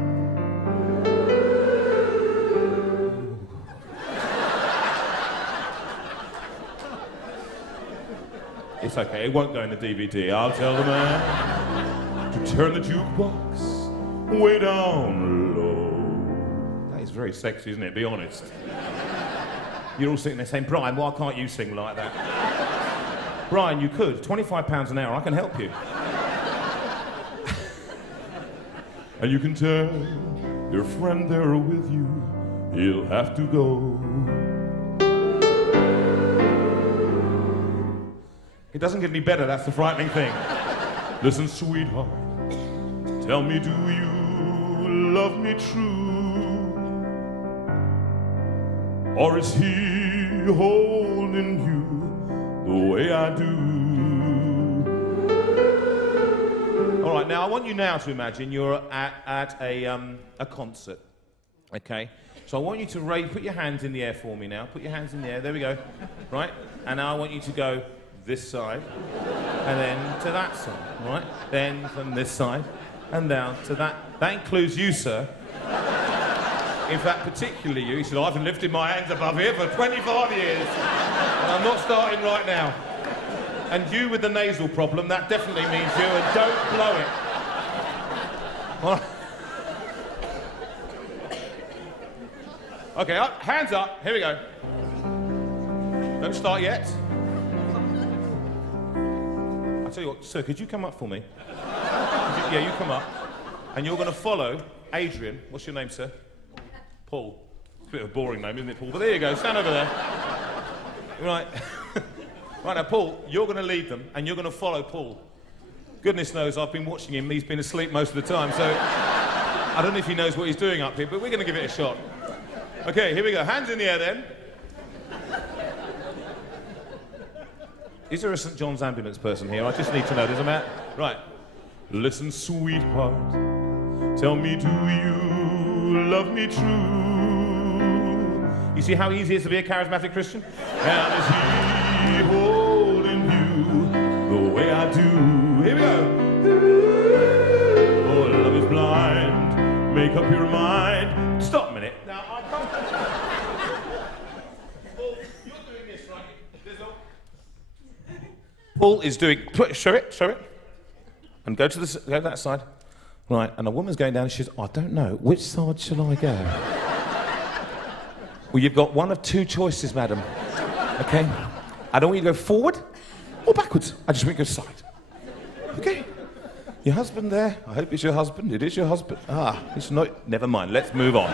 It's okay, it won't go in the DVD. I'll tell the man To turn the jukebox way down low. that is very sexy, isn't it? Be honest. You're all sitting there saying, Brian, why can't you sing like that? Brian, you could. £25 an hour, I can help you. And you can tell your friend there with you, he'll have to go. It doesn't get any better, that's the frightening thing. Listen, sweetheart, tell me, do you love me true? Or is he holding you the way I do? All right, now I want you now to imagine you're at a concert, okay? So I want you to put your hands in the air for me now. Put your hands in the air, there we go, right? And now I want you to go this side, and then to that side, right? Then from this side, and down to that. That includes you, sir. In fact, particularly you. He said, I haven't lifted my hands above here for 25 years, and I'm not starting right now. And you with the nasal problem, that definitely means you, and don't blow it. All right. Okay, up, hands up, here we go. Don't start yet. I'll tell you what, sir, could you come up for me? Yeah, you come up, and you're going to follow Adrian. What's your name, sir? Paul. It's a bit of a boring name, isn't it, Paul? But there you go, stand over there. Right. Right, now, Paul, you're going to lead them, and you're going to follow Paul. Goodness knows, I've been watching him. He's been asleep most of the time, so I don't know if he knows what he's doing up here, but we're going to give it a shot. Okay, here we go. Hands in the air, then. Is there a St. John's ambulance person here? I just need to know. There's a man. Right. Listen, sweetheart, tell me, do you love me true? You see how easy it is to be a charismatic Christian? And is he holding you the way I do? Here we go. Oh, love is blind. Make up your mind. Stop a minute. Now, I can't... Paul, you're doing this, right? Paul is doing... Show it. And go to that side. Right, and a woman's going down and she says, I don't know, which side shall I go? Well, you've got one of two choices, madam. Okay? I don't want you to go forward or backwards. I just want you to go side. Okay? Your husband there, I hope it's your husband. It is your husband. Ah, it's not... Never mind, let's move on.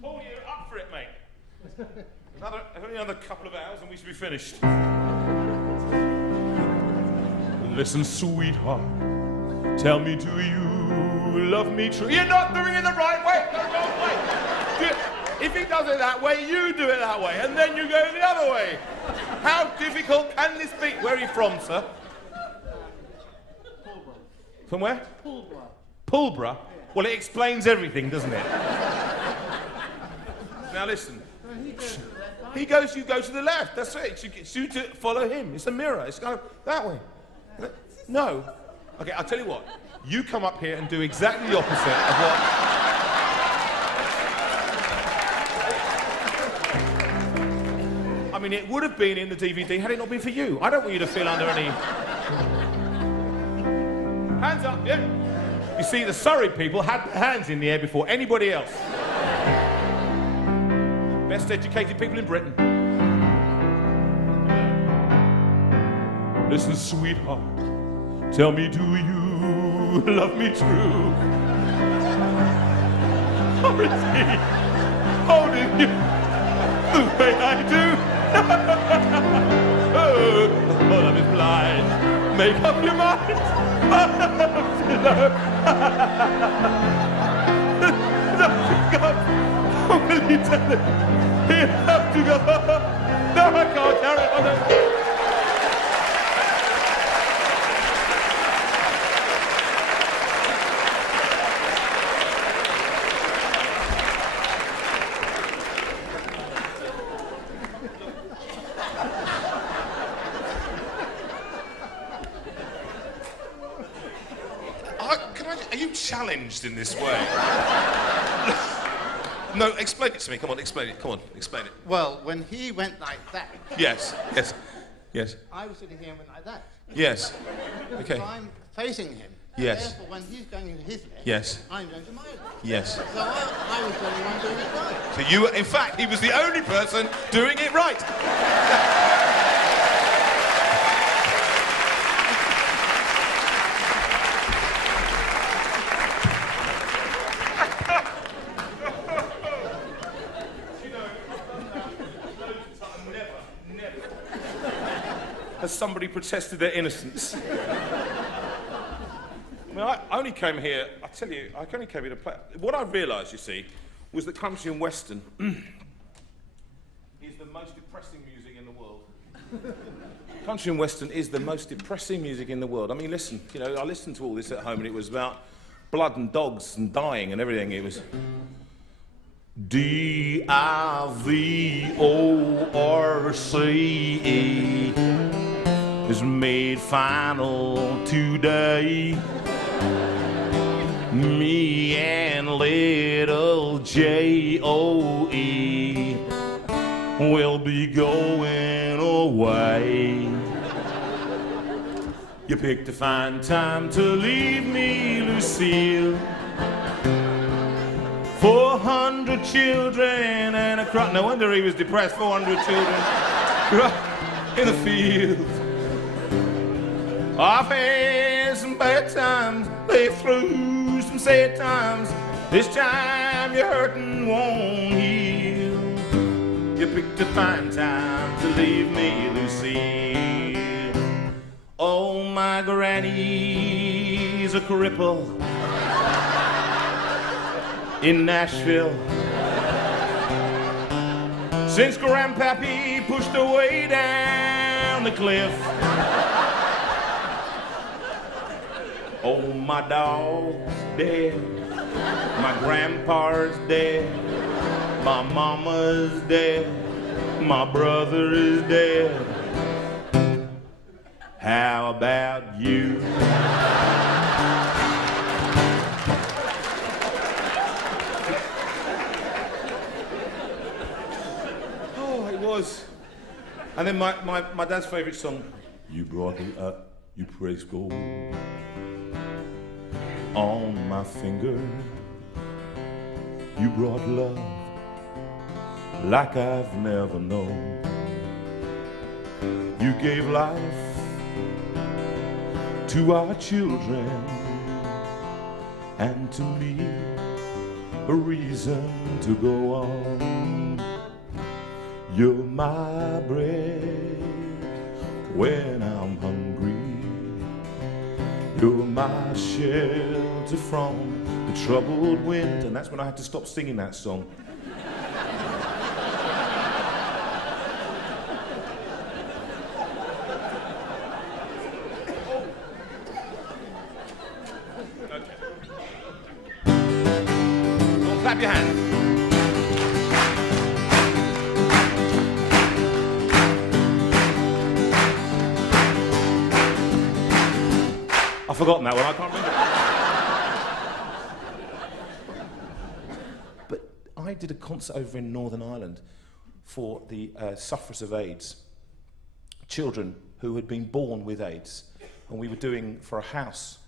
Paul, you're up for it, mate. Only another couple of hours and we should be finished. Listen, sweetheart, tell me, do you love me true? You're not doing it the right way, the wrong way. If he does it that way, you do it that way, and then you go the other way. How difficult can this be? Where are you from, sir? Pulborough. From where? Pulborough. Pulborough? Well, it explains everything, doesn't it? Now listen. He goes, you go to the left. That's it. You to follow him. It's a mirror. It's kind of that way. No. Okay, I'll tell you what. You come up here and do exactly the opposite of what... mean, it would have been in the DVD had it not been for you. I don't want you to feel under any... Hands up, yeah. You see, the Surrey people had their hands in the air before anybody else. Best educated people in Britain. Listen, sweetheart, tell me, do you love me true? Or is he holding you the way I do? Oh, love is blind. Make up your mind. Oh, will you tell him? He'll have to go. No, I can't carry on. Are you challenged in this way? No, explain it to me. Come on, explain it. Come on, explain it. Well, when he went like that, Yes, yes, yes, I was sitting here and went like that. yes. Okay. So I'm facing him. Yes. Therefore, when he's going to his leg, Yes. I'm going to my leg. Yes. So I was the only one doing it right. So you, in fact, he was the only person doing it right. Has somebody protested their innocence? I mean, I only came here, I tell you, I only came here to play. What I realised, you see, was that country and western is the most depressing music in the world. Country and western is the most depressing music in the world. I mean, listen, you know, I listened to all this at home and it was about blood and dogs and dying and everything. It was D-I-V-O-R-C-E is made final today. Me and little J-O-E will be going away. You picked a fine time to leave me, Lucille. 400 children and a crowd. No wonder he was depressed. 400 children in the field. I've had some bad times, lived through some sad times. This time your hurting won't heal. You picked a fine time to leave me, Lucille. Oh, my granny's a cripple in Nashville. Since Grandpappy pushed her way down the cliff. Oh, my dog's dead, my grandpa's dead, my mama's dead, my brother is dead. How about you? Oh, it was. And then my dad's favourite song. You brought me up, you praise gold. On my finger, you brought love like I've never known. You gave life to our children and to me a reason to go on. You're my bread when I'm hungry. You're my shelter from the troubled wind. And that's when I had to stop singing that song. Okay. Well, clap your hands. I've forgotten that one, I can't remember. But I did a concert over in Northern Ireland for the sufferers of AIDS, children who had been born with AIDS. And we were doing for a house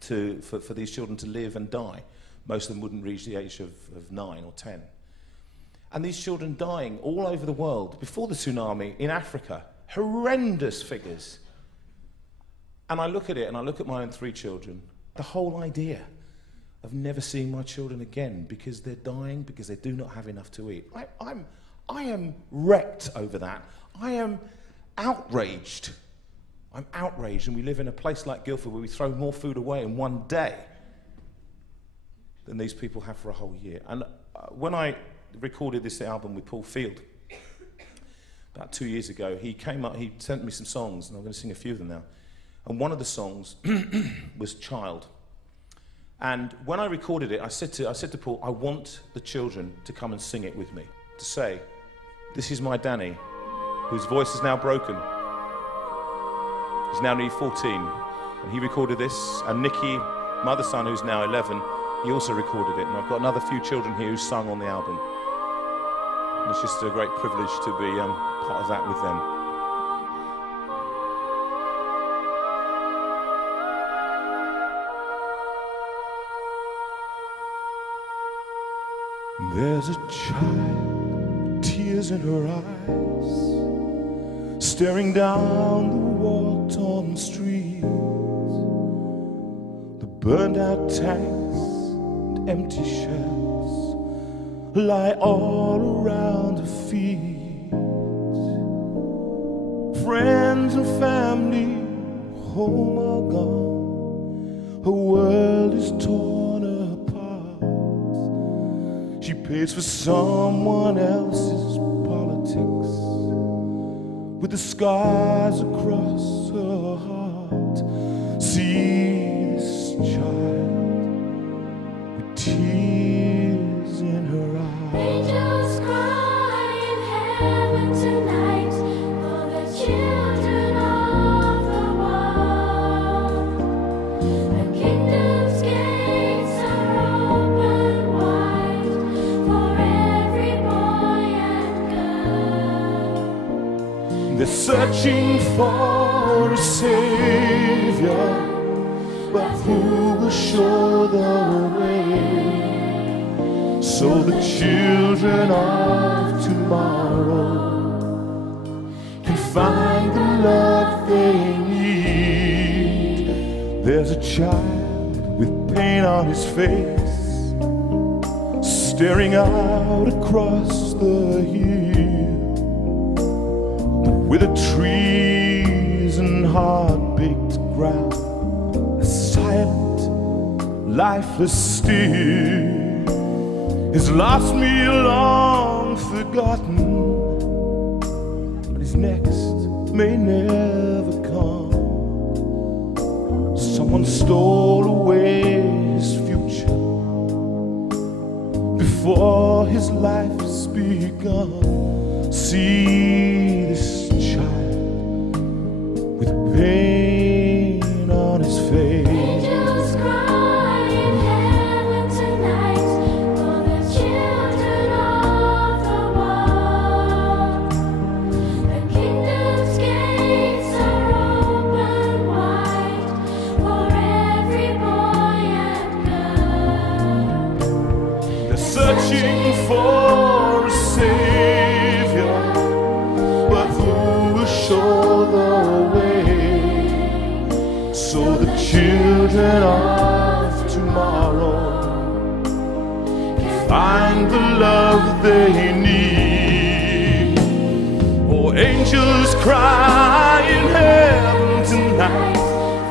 for these children to live and die. Most of them wouldn't reach the age of 9 or 10. And these children dying all over the world, before the tsunami, in Africa, horrendous figures. And I look at it, and I look at my own 3 children, the whole idea of never seeing my children again because they're dying, because they do not have enough to eat. I am wrecked over that. I am outraged. I'm outraged, and we live in a place like Guildford where we throw more food away in one day than these people have for a whole year. And when I recorded this album with Paul Field about 2 years ago, he came up, he sent me some songs, and I'm going to sing a few of them now. And one of the songs was Child. And when I recorded it, I said to Paul, I want the children to come and sing it with me, to say, this is my Danny, whose voice is now broken. He's now nearly 14, and he recorded this. And Nicky, my other son, who's now 11, he also recorded it. And I've got another few children here who sung on the album. And it's just a great privilege to be part of that with them. There's a child, tears in her eyes, staring down the war-torn streets. The burned-out tanks and empty shells lie all around her feet. Friends and family, home are gone. Her world is torn apart. She pays for someone else's politics with the scars across her heart. See this child with tears in her eyes. Angels cry in heaven tonight for the children of the world. The kingdom's gates are open wide for every boy and girl. They're searching for a savior, but who will show the way so the children of tomorrow can find the love they need? There's a child with pain on his face, staring out across the hill, where the trees and hard-baked ground are silent, lifeless still. His lost meal long forgotten, but his next may never come. Someone stole away his future before his life's begun. See this child with pain on his face. Angels cry in heaven tonight for the children of the world. The kingdom's gates are open wide for every boy and girl. They're searching for a savior, but who will show the way so the children of tomorrow can find the love they need? Oh, angels cry in heaven tonight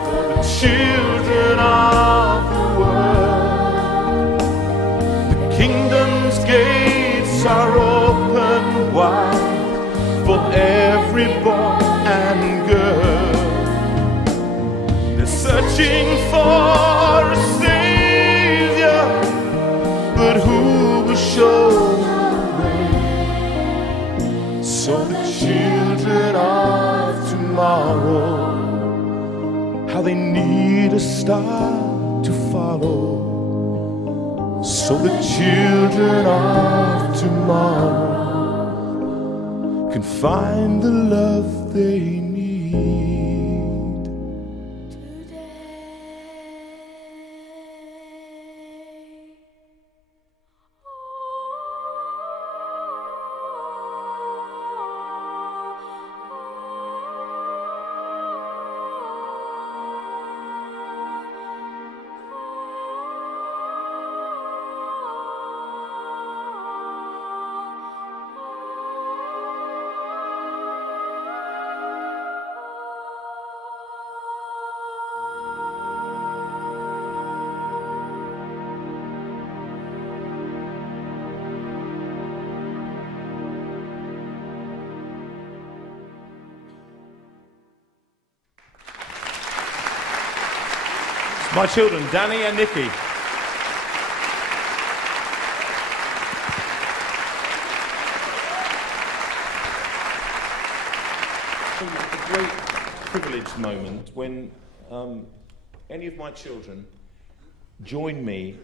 for the children of the world. The kingdom's gates are open wide for every boy and girl. They're searching for a savior, but who will show the way so the children of tomorrow, how they need a star to follow, so the children of tomorrow can find the love they need. My children, Danny and Nikki. A great privileged moment when any of my children join me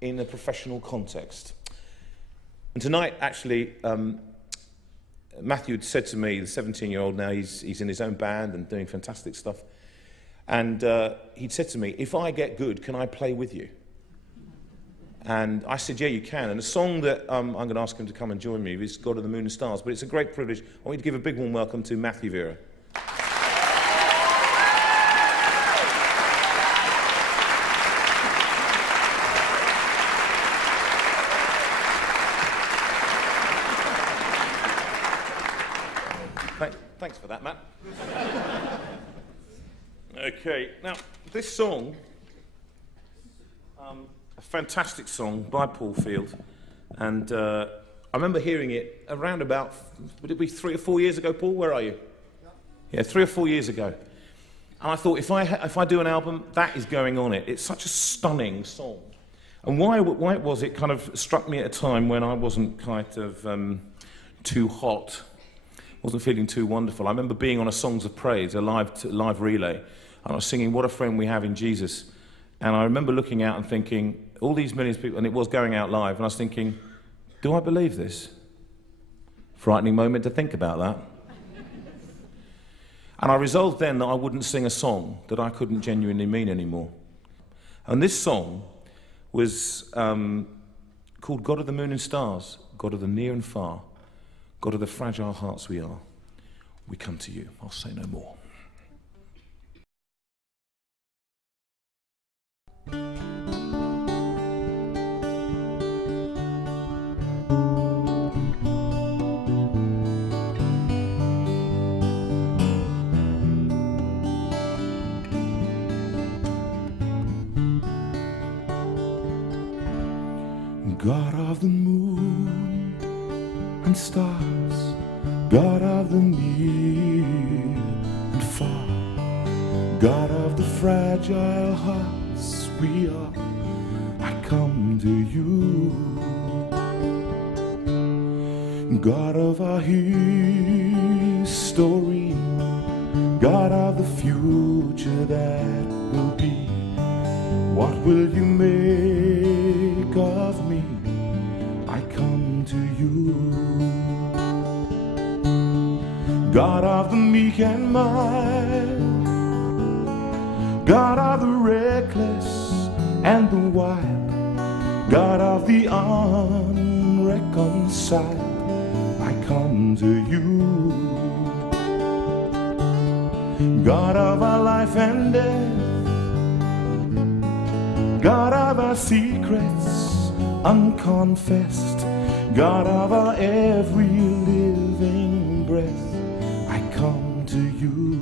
in a professional context. And tonight, actually, Matthew had said to me, the 17-year-old now, he's in his own band and doing fantastic stuff. And he'd said to me, if I get good, can I play with you? And I said, yeah, you can. And the song that I'm going to ask him to come and join me is God of the Moon and Stars. But it's a great privilege. I want you to give a big warm welcome to Matthew Veira. Thanks for that, Matt. Okay, now, this song, a fantastic song by Paul Field, and I remember hearing it around about, would it be 3 or 4 years ago, Paul? Where are you? Yeah, 3 or 4 years ago. And I thought, if I do an album, that is going on it. It's such a stunning song. And why it was, it kind of struck me at a time when I wasn't kind of too hot, wasn't feeling too wonderful. I remember being on a Songs of Praise, a live relay, and I was singing What a Friend We Have in Jesus. And I remember looking out and thinking, all these millions of people, and it was going out live, and I was thinking, do I believe this? Frightening moment to think about that. And I resolved then that I wouldn't sing a song that I couldn't genuinely mean anymore. And this song was called God of the Moon and Stars, God of the near and far, God of the fragile hearts we are. We come to you. I'll say no more. God of the moon and stars, God of the near and far, God of the fragile hearts we are, I come to you. God of our history, God of the future that will be, what will you make of me? I come to you. God of the meek and mild, God of the reckless and the wild, God of the unreconciled, I come to you. God of our life and death, God of our secrets unconfessed, God of our every living breath, I come to you.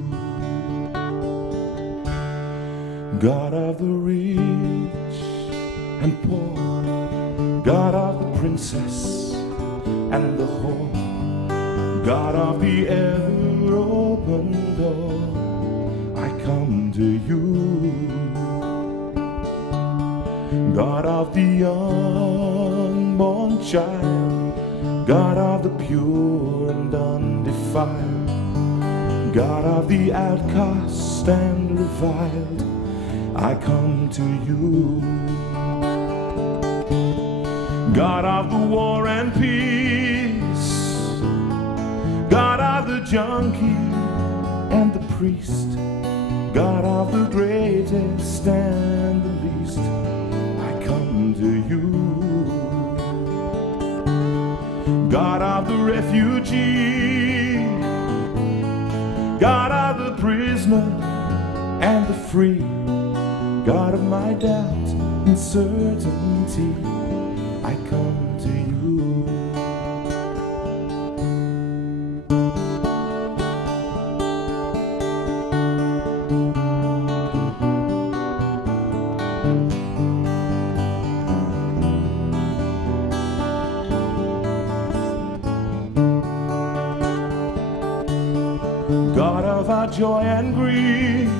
God of the rich and poor, God of the princess and the whore, God of the ever open door, I come to you. God of the unborn child, God of the pure and undefiled, God of the outcast and reviled, I come to you. God of the war and peace, junkie and the priest, God of the greatest and the least, I come to you. God of the refugee, God of the prisoner and the free, God of my doubt and certainty, I come to you. God of our joy and grief,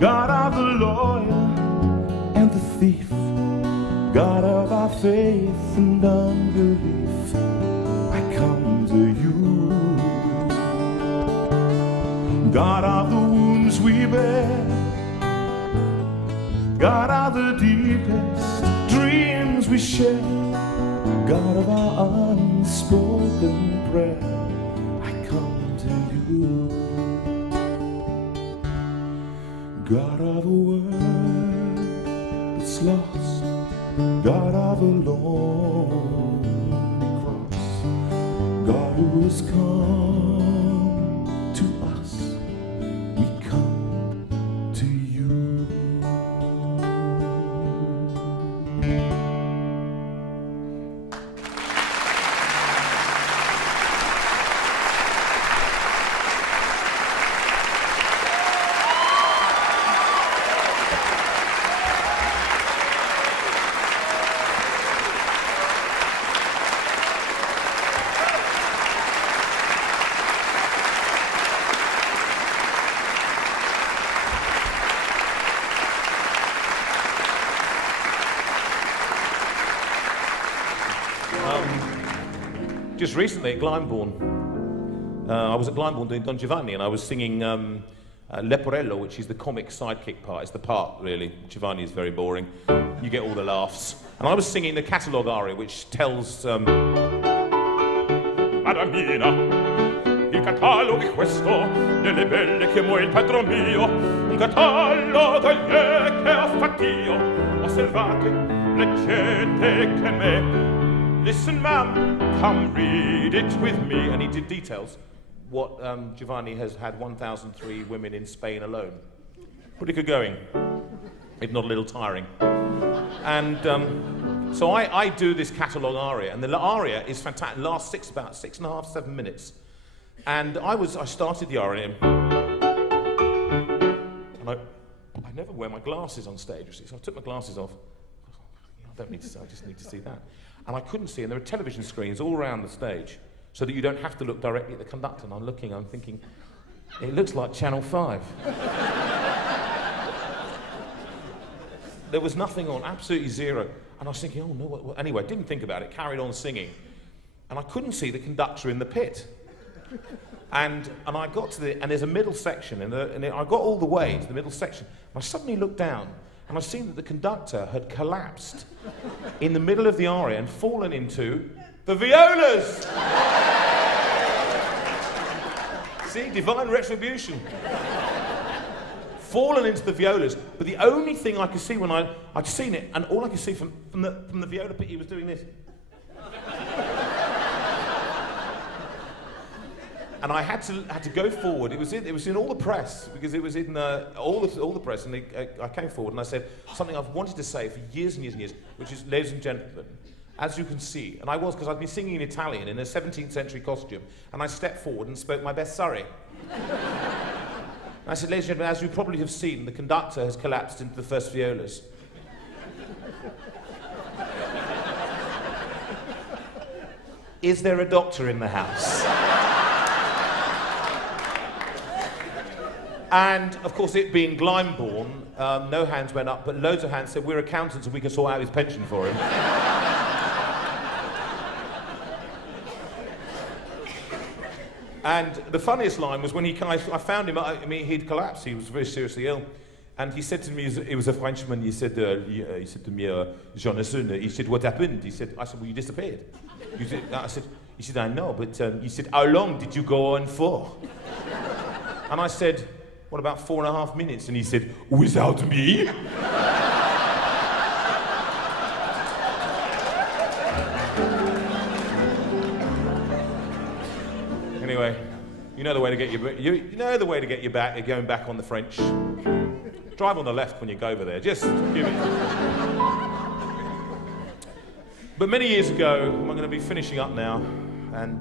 God of the lawyer and the thief, God of our faith and unbelief, I come to you. God of the wounds we bear, God of the deepest dreams we share, God of our unspoken prayer, God of a world that's lost, God of a lonely cross, God who has come to us, we come to you. Just recently at Glyndebourne, I was at Glyndebourne doing Don Giovanni, and I was singing Leporello, which is the comic sidekick part. It's the part, really. Giovanni is very boring. You get all the laughs. And I was singing the catalogue aria, which tells... Madamina, il catalogo è questo, delle belle che muore il padron mio, un catalogo che ho fatto io, osservate, leggete che me. Listen, ma'am, come read it with me. And he did details. What Giovanni has had 1,003 women in Spain alone. Pretty good going, if not a little tiring. And so I do this catalogue aria, and the aria is fantastic. It lasts about 6.5, 7 minutes. And I started the aria, and I never wear my glasses on stage, you see, so I took my glasses off. I don't need to see, I just need to see that. And I couldn't see, and there are television screens all around the stage, so that you don't have to look directly at the conductor. And I'm looking, I'm thinking, it looks like Channel 5. There was nothing on, absolutely zero. And I was thinking, oh no, what? Anyway, I didn't think about it, carried on singing. And I couldn't see the conductor in the pit. And I got to and there's a middle section, and I got all the way to the middle section, and I suddenly looked down, and I seen that the conductor had collapsed in the middle of the aria and fallen into the violas. See, divine retribution. Fallen into the violas, but the only thing I could see when I'd seen it, and all I could see from the viola pit, he was doing this. And I had to go forward. It was in all the press, because it was in all the press. And I came forward and I said something I've wanted to say for years and years and years, which is, ladies and gentlemen, as you can see, and I was, because I'd been singing in Italian in a 17th century costume, and I stepped forward and spoke my best Surrey. And I said, ladies and gentlemen, as you probably have seen, the conductor has collapsed into the first violas. Is there a doctor in the house? And, of course, it being Glyndebourne, no hands went up, but loads of hands said, we're accountants and we can sort out his pension for him. And the funniest line was when I found him, I mean, he'd collapsed, he was very seriously ill. And he said to me, he was a Frenchman, he said to me, Jonathan, he said, what happened? I said, well, you disappeared. I said, He said, I know, but he said, how long did you go on for? And I said, what, about 4.5 minutes? And he said, without me? Anyway, you know the way to get you know the way to get you back. You're going back on the French. Drive on the left when you go over there. Just give it. But many years ago, I'm going to be finishing up now, and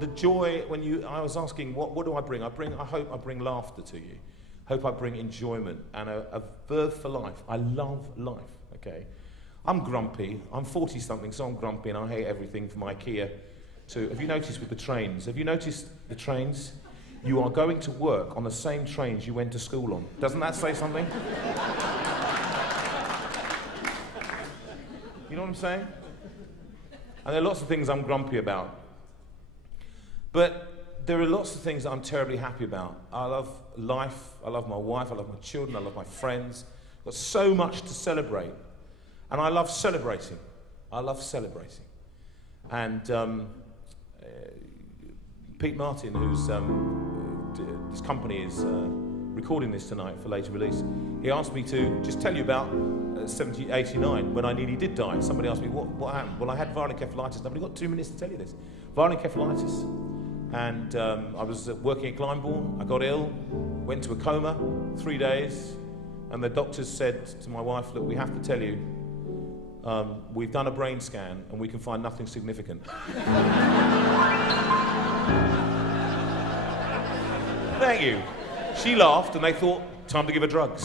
the joy when I was asking, what do I bring? I hope I bring laughter to you. Hope I bring enjoyment and a verve for life. I love life. Okay, I'm grumpy. I'm 40-something, so I'm grumpy, and I hate everything from IKEA. Have you noticed with the trains? Have you noticed the trains? You are going to work on the same trains you went to school on. Doesn't that say something? You know what I'm saying? And there are lots of things I'm grumpy about. But there are lots of things that I'm terribly happy about. I love life, I love my wife, I love my children, I love my friends. I've got so much to celebrate. And I love celebrating. I love celebrating. And Pete Martin, whose this company is recording this tonight for later release, he asked me to just tell you about 89, when I nearly did die. Somebody asked me, what happened? Well, I had viral encephalitis. I've only got 2 minutes to tell you this. Viral encephalitis. And I was working at Glyndebourne. I got ill, went to a coma, 3 days, and the doctors said to my wife, look, we have to tell you, we've done a brain scan and we can find nothing significant. Thank you. She laughed and they thought, time to give her drugs.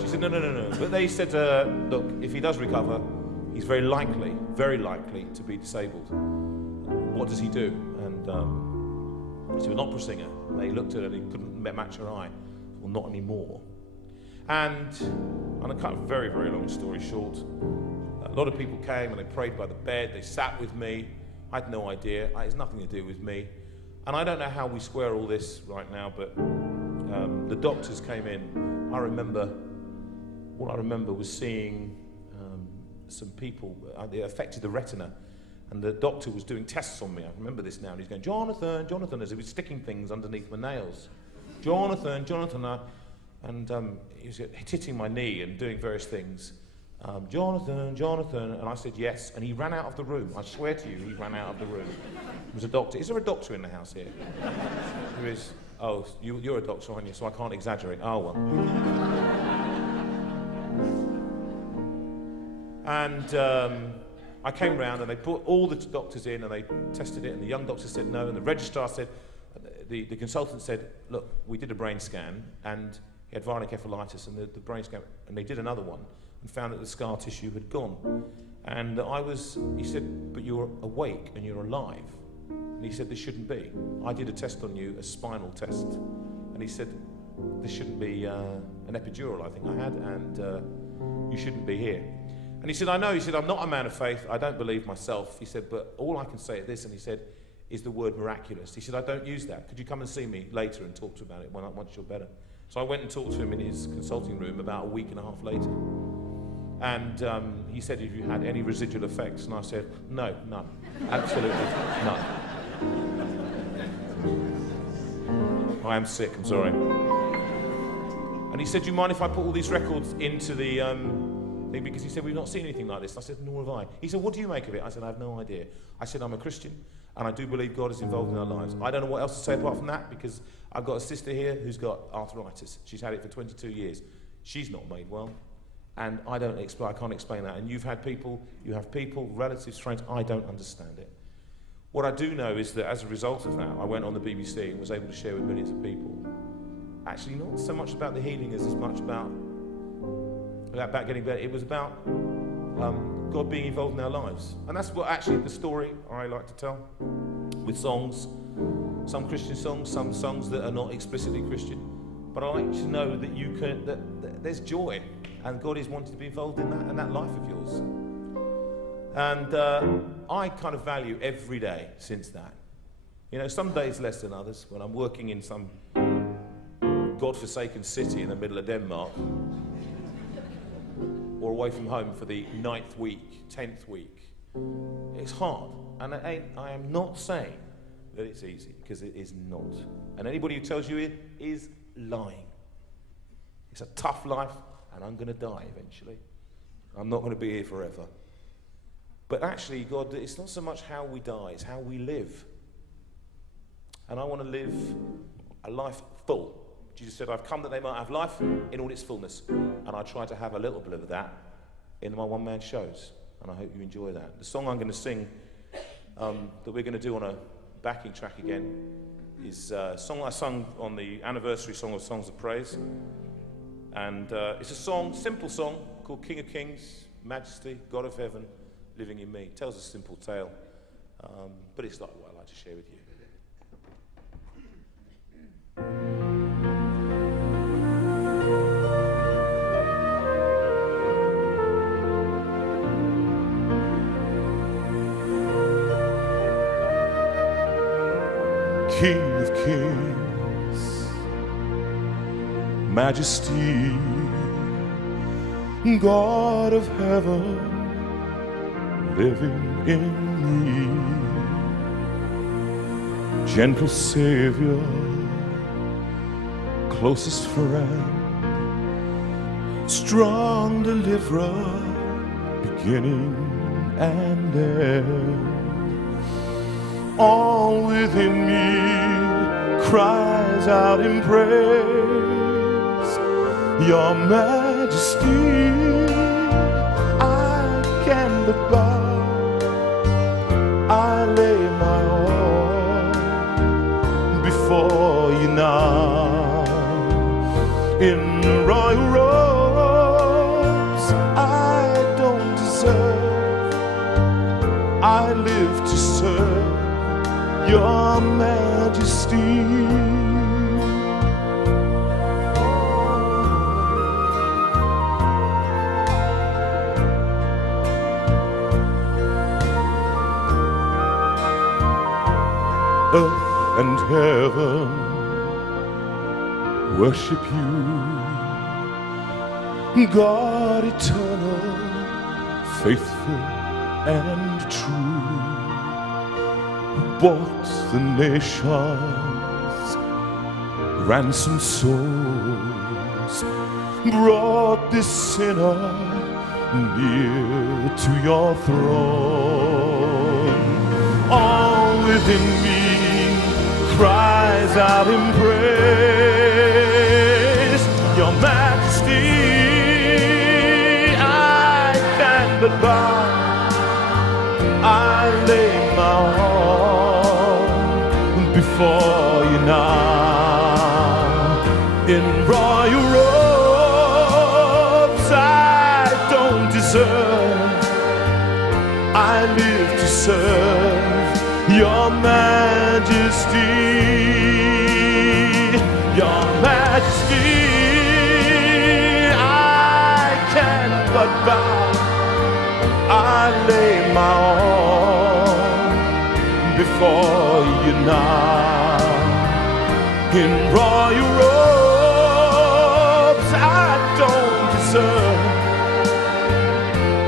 She said, no. But they said, look, if he does recover, he's very likely to be disabled. What does he do? And she was an opera singer. They looked at her and he couldn't match her eye. Well, not anymore. And to cut a very, very long story short, a lot of people came and they prayed by the bed, they sat with me. I had no idea, it has nothing to do with me. And I don't know how we square all this right now, but the doctors came in. All I remember was seeing some people, it affected the retina, and the doctor was doing tests on me. I remember this now, and he's going, Jonathan, as he was sticking things underneath my nails. Jonathan, and he was hitting my knee and doing various things. Jonathan, and I said yes, and he ran out of the room. I swear to you, he ran out of the room. He was a doctor. Is there a doctor in the house here? There is. Oh, you're a doctor, aren't you? So I can't exaggerate. Oh, well. And I came round and they put all the doctors in and they tested it, and the young doctor said no, and the registrar said, the consultant said, look, we did a brain scan and he had viral encephalitis, and the brain scan, and they did another one and found that the scar tissue had gone. And he said, but you're awake and you're alive. And he said, this shouldn't be. I did a test on you, a spinal test. And he said, this shouldn't be an epidural, I think I had, and you shouldn't be here. And he said, I know. He said, I'm not a man of faith. I don't believe myself. He said, but all I can say at this, and he said, is the word miraculous. He said, I don't use that. Could you come and see me later and talk to about it once you're better? So I went and talked to him in his consulting room about a week and a half later. And he said, have you had any residual effects? And I said, no, none. Absolutely none. I am sick, I'm sorry. And he said, do you mind if I put all these records into the thing? Because he said, we've not seen anything like this. I said, nor have I. He said, what do you make of it? I said, I have no idea. I said, I'm a Christian, and I do believe God is involved in our lives. I don't know what else to say apart from that, because I've got a sister here who's got arthritis. She's had it for 22 years. She's not made well. And I can't explain that. And you have people, relatives, friends, I don't understand it. What I do know is that as a result of that, I went on the BBC and was able to share with millions of people. Actually, not so much about the healing as much about getting better. It was about God being involved in our lives. And that's what actually the story I like to tell with songs. Some Christian songs, some songs that are not explicitly Christian. But I like to know that that there's joy, and God is wanting to be involved in that life of yours. And I kind of value every day since that. You know, some days less than others. When I'm working in some godforsaken city in the middle of Denmark, or away from home for the 9th week, 10th week. It's hard, and I am not saying that it's easy, because it is not. And anybody who tells you it is lying. It's a tough life, and I'm going to die eventually. I'm not going to be here forever. But actually, God, it's not so much how we die, it's how we live. And I want to live a life full. Jesus said, I've come that they might have life in all its fullness. And I try to have a little bit of that in my one-man shows. And I hope you enjoy that. The song I'm going to sing, that we're going to do on a backing track again, is a song I sung on the anniversary song of Songs of Praise. And it's a song, simple song, called King of Kings, Majesty, God of Heaven, Living in Me. It tells a simple tale, but it's like what I like to share with you. King of Kings, Majesty, God of Heaven, living in me, gentle Savior, closest friend, strong deliverer, beginning and end. All within me cries out in praise, Your Majesty. I can but bow, I lay my all before you now. In royal robes I don't deserve, I live to serve Your Majesty. Earth and heaven worship you, God eternal, faithful and true, who bought the nations, ransomed souls, brought this sinner near to your throne. All within me cries out in praise, Your Majesty. I can but bow, I lay my all before you now. In royal robes I don't deserve, I live to serve Your Majesty. Your Majesty, I can but bow, I lay my all before you now. In royal robes I don't deserve,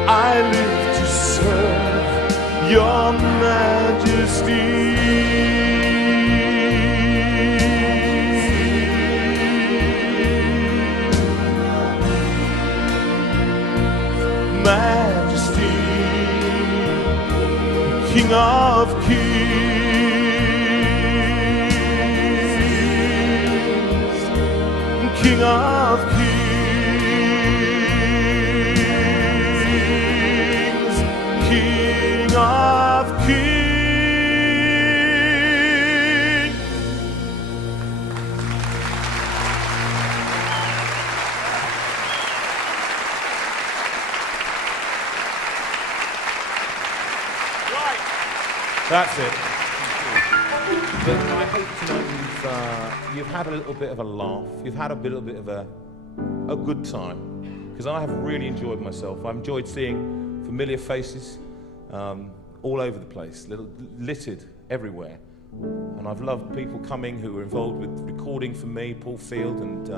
I live to serve Your Majesty. Majesty, King of Kings, King of Kings, King of Kings. That's it. But I hope tonight you've had a little bit of a laugh. You've had a little bit of a good time. Because I have really enjoyed myself. I've enjoyed seeing familiar faces all over the place, littered everywhere. And I've loved people coming who were involved with recording for me, Paul Field and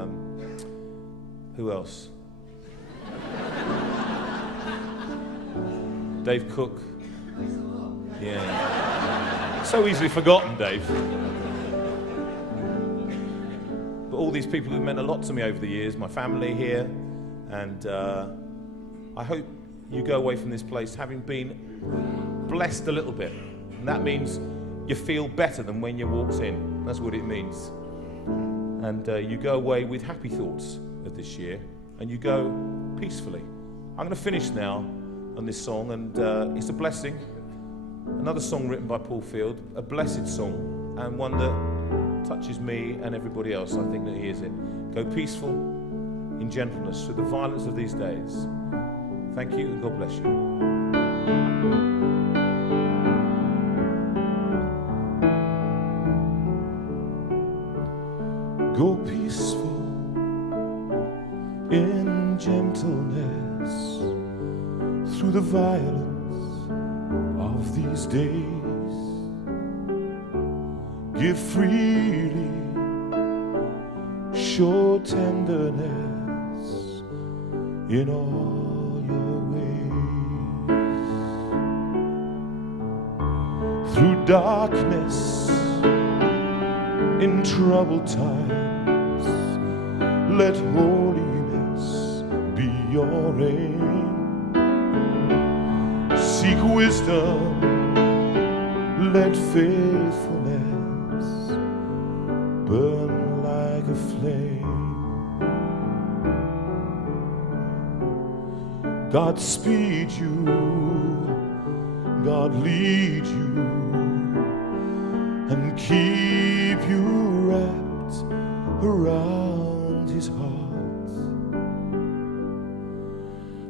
who else? Dave Cook. Yeah. So easily forgotten, Dave. But all these people have meant a lot to me over the years, my family here, and I hope you go away from this place having been blessed a little bit. And that means you feel better than when you walked in. That's what it means. And you go away with happy thoughts of this year, and you go peacefully. I'm going to finish now on this song, and it's a blessing. Another song written by Paul Field, a blessed song, and one that touches me and everybody else, I think, that hears it. Go peaceful in gentleness through the violence of these days. Thank you, and God bless you. Go peaceful in gentleness through the violence of these days. Give freely, show tenderness in all your ways. Through darkness, in troubled times, let holiness be your aim. Seek wisdom, let faithfulness burn like a flame. God speed you, God lead you, and keep you wrapped around his heart.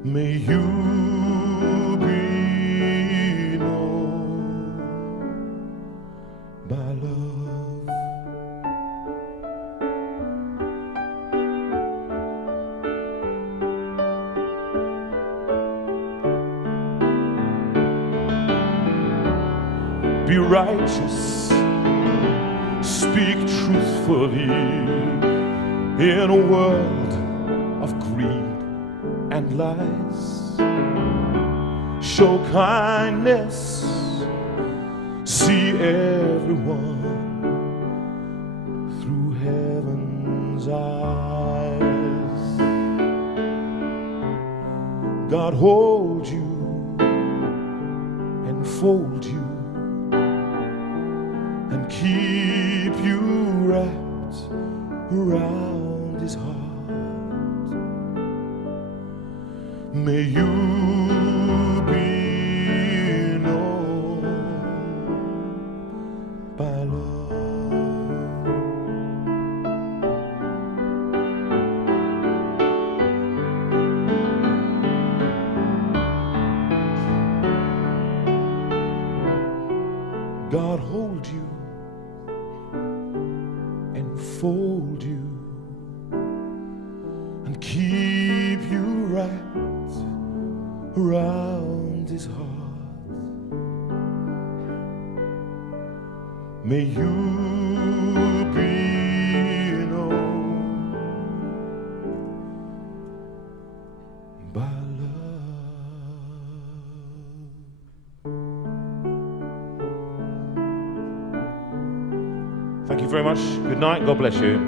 May you be known by love. Be righteous, speak truthfully in a world of greed and lies. Show kindness, see everyone through heaven's eyes. God hold you and fold you and keep you wrapped around his heart. May you be known by love. God hold you and fold you and keep you wrapped around his heart. May you be known by love. Thank you very much. Good night. God bless you.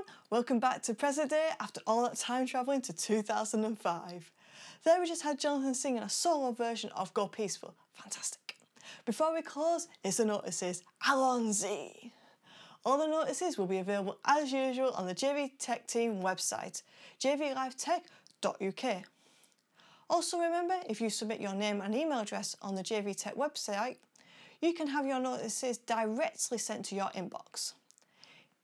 everyone, welcome back to present day after all that time travelling to 2005. There we just had Jonathan singing a solo version of Go Peaceful. Fantastic. Before we close, it's the notices. Alonzi. All the notices will be available as usual on the JV Tech Team website, jvlivetech.uk. Also remember, if you submit your name and email address on the JV Tech website, you can have your notices directly sent to your inbox.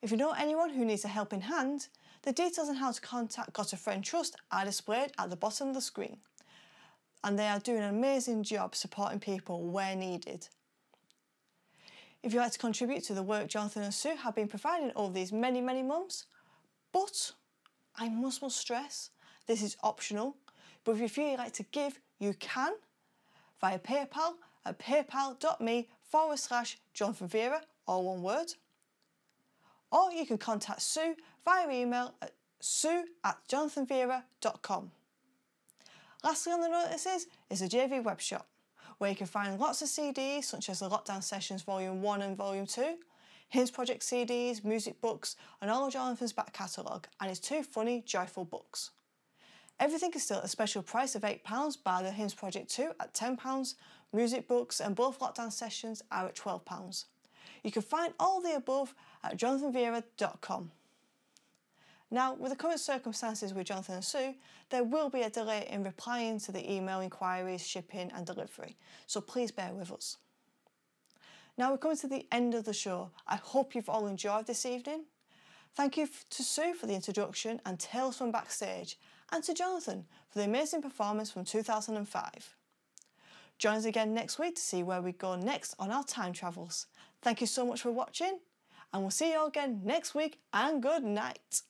If you know anyone who needs a helping hand, the details on how to contact Got a Friend Trust are displayed at the bottom of the screen, and they are doing an amazing job supporting people where needed. If you'd like to contribute to the work Jonathan and Sue have been providing over these many months, but I must stress, this is optional, but if you feel you'd like to give, you can via PayPal at paypal.me/Jonathan Veira, all one word. Or you can contact Sue via email at sue@jonathanveira.com. Lastly on the notices is the JV web shop, where you can find lots of CDs such as the Lockdown Sessions Volume 1 and Volume 2, Hymns Project CDs, music books and all of Jonathan's back catalogue and his 2 funny, joyful books. Everything is still at a special price of £8 bar the Hymns Project 2 at £10, music books and both Lockdown Sessions are at £12. You can find all the above at jonathanveira.com. Now, with the current circumstances with Jonathan and Sue, there will be a delay in replying to the email inquiries, shipping and delivery, so please bear with us. Now we're coming to the end of the show. I hope you've all enjoyed this evening. Thank you to Sue for the introduction and tales from backstage, and to Jonathan for the amazing performance from 2005. Join us again next week to see where we go next on our time travels. Thank you so much for watching, and we'll see you all again next week, and good night.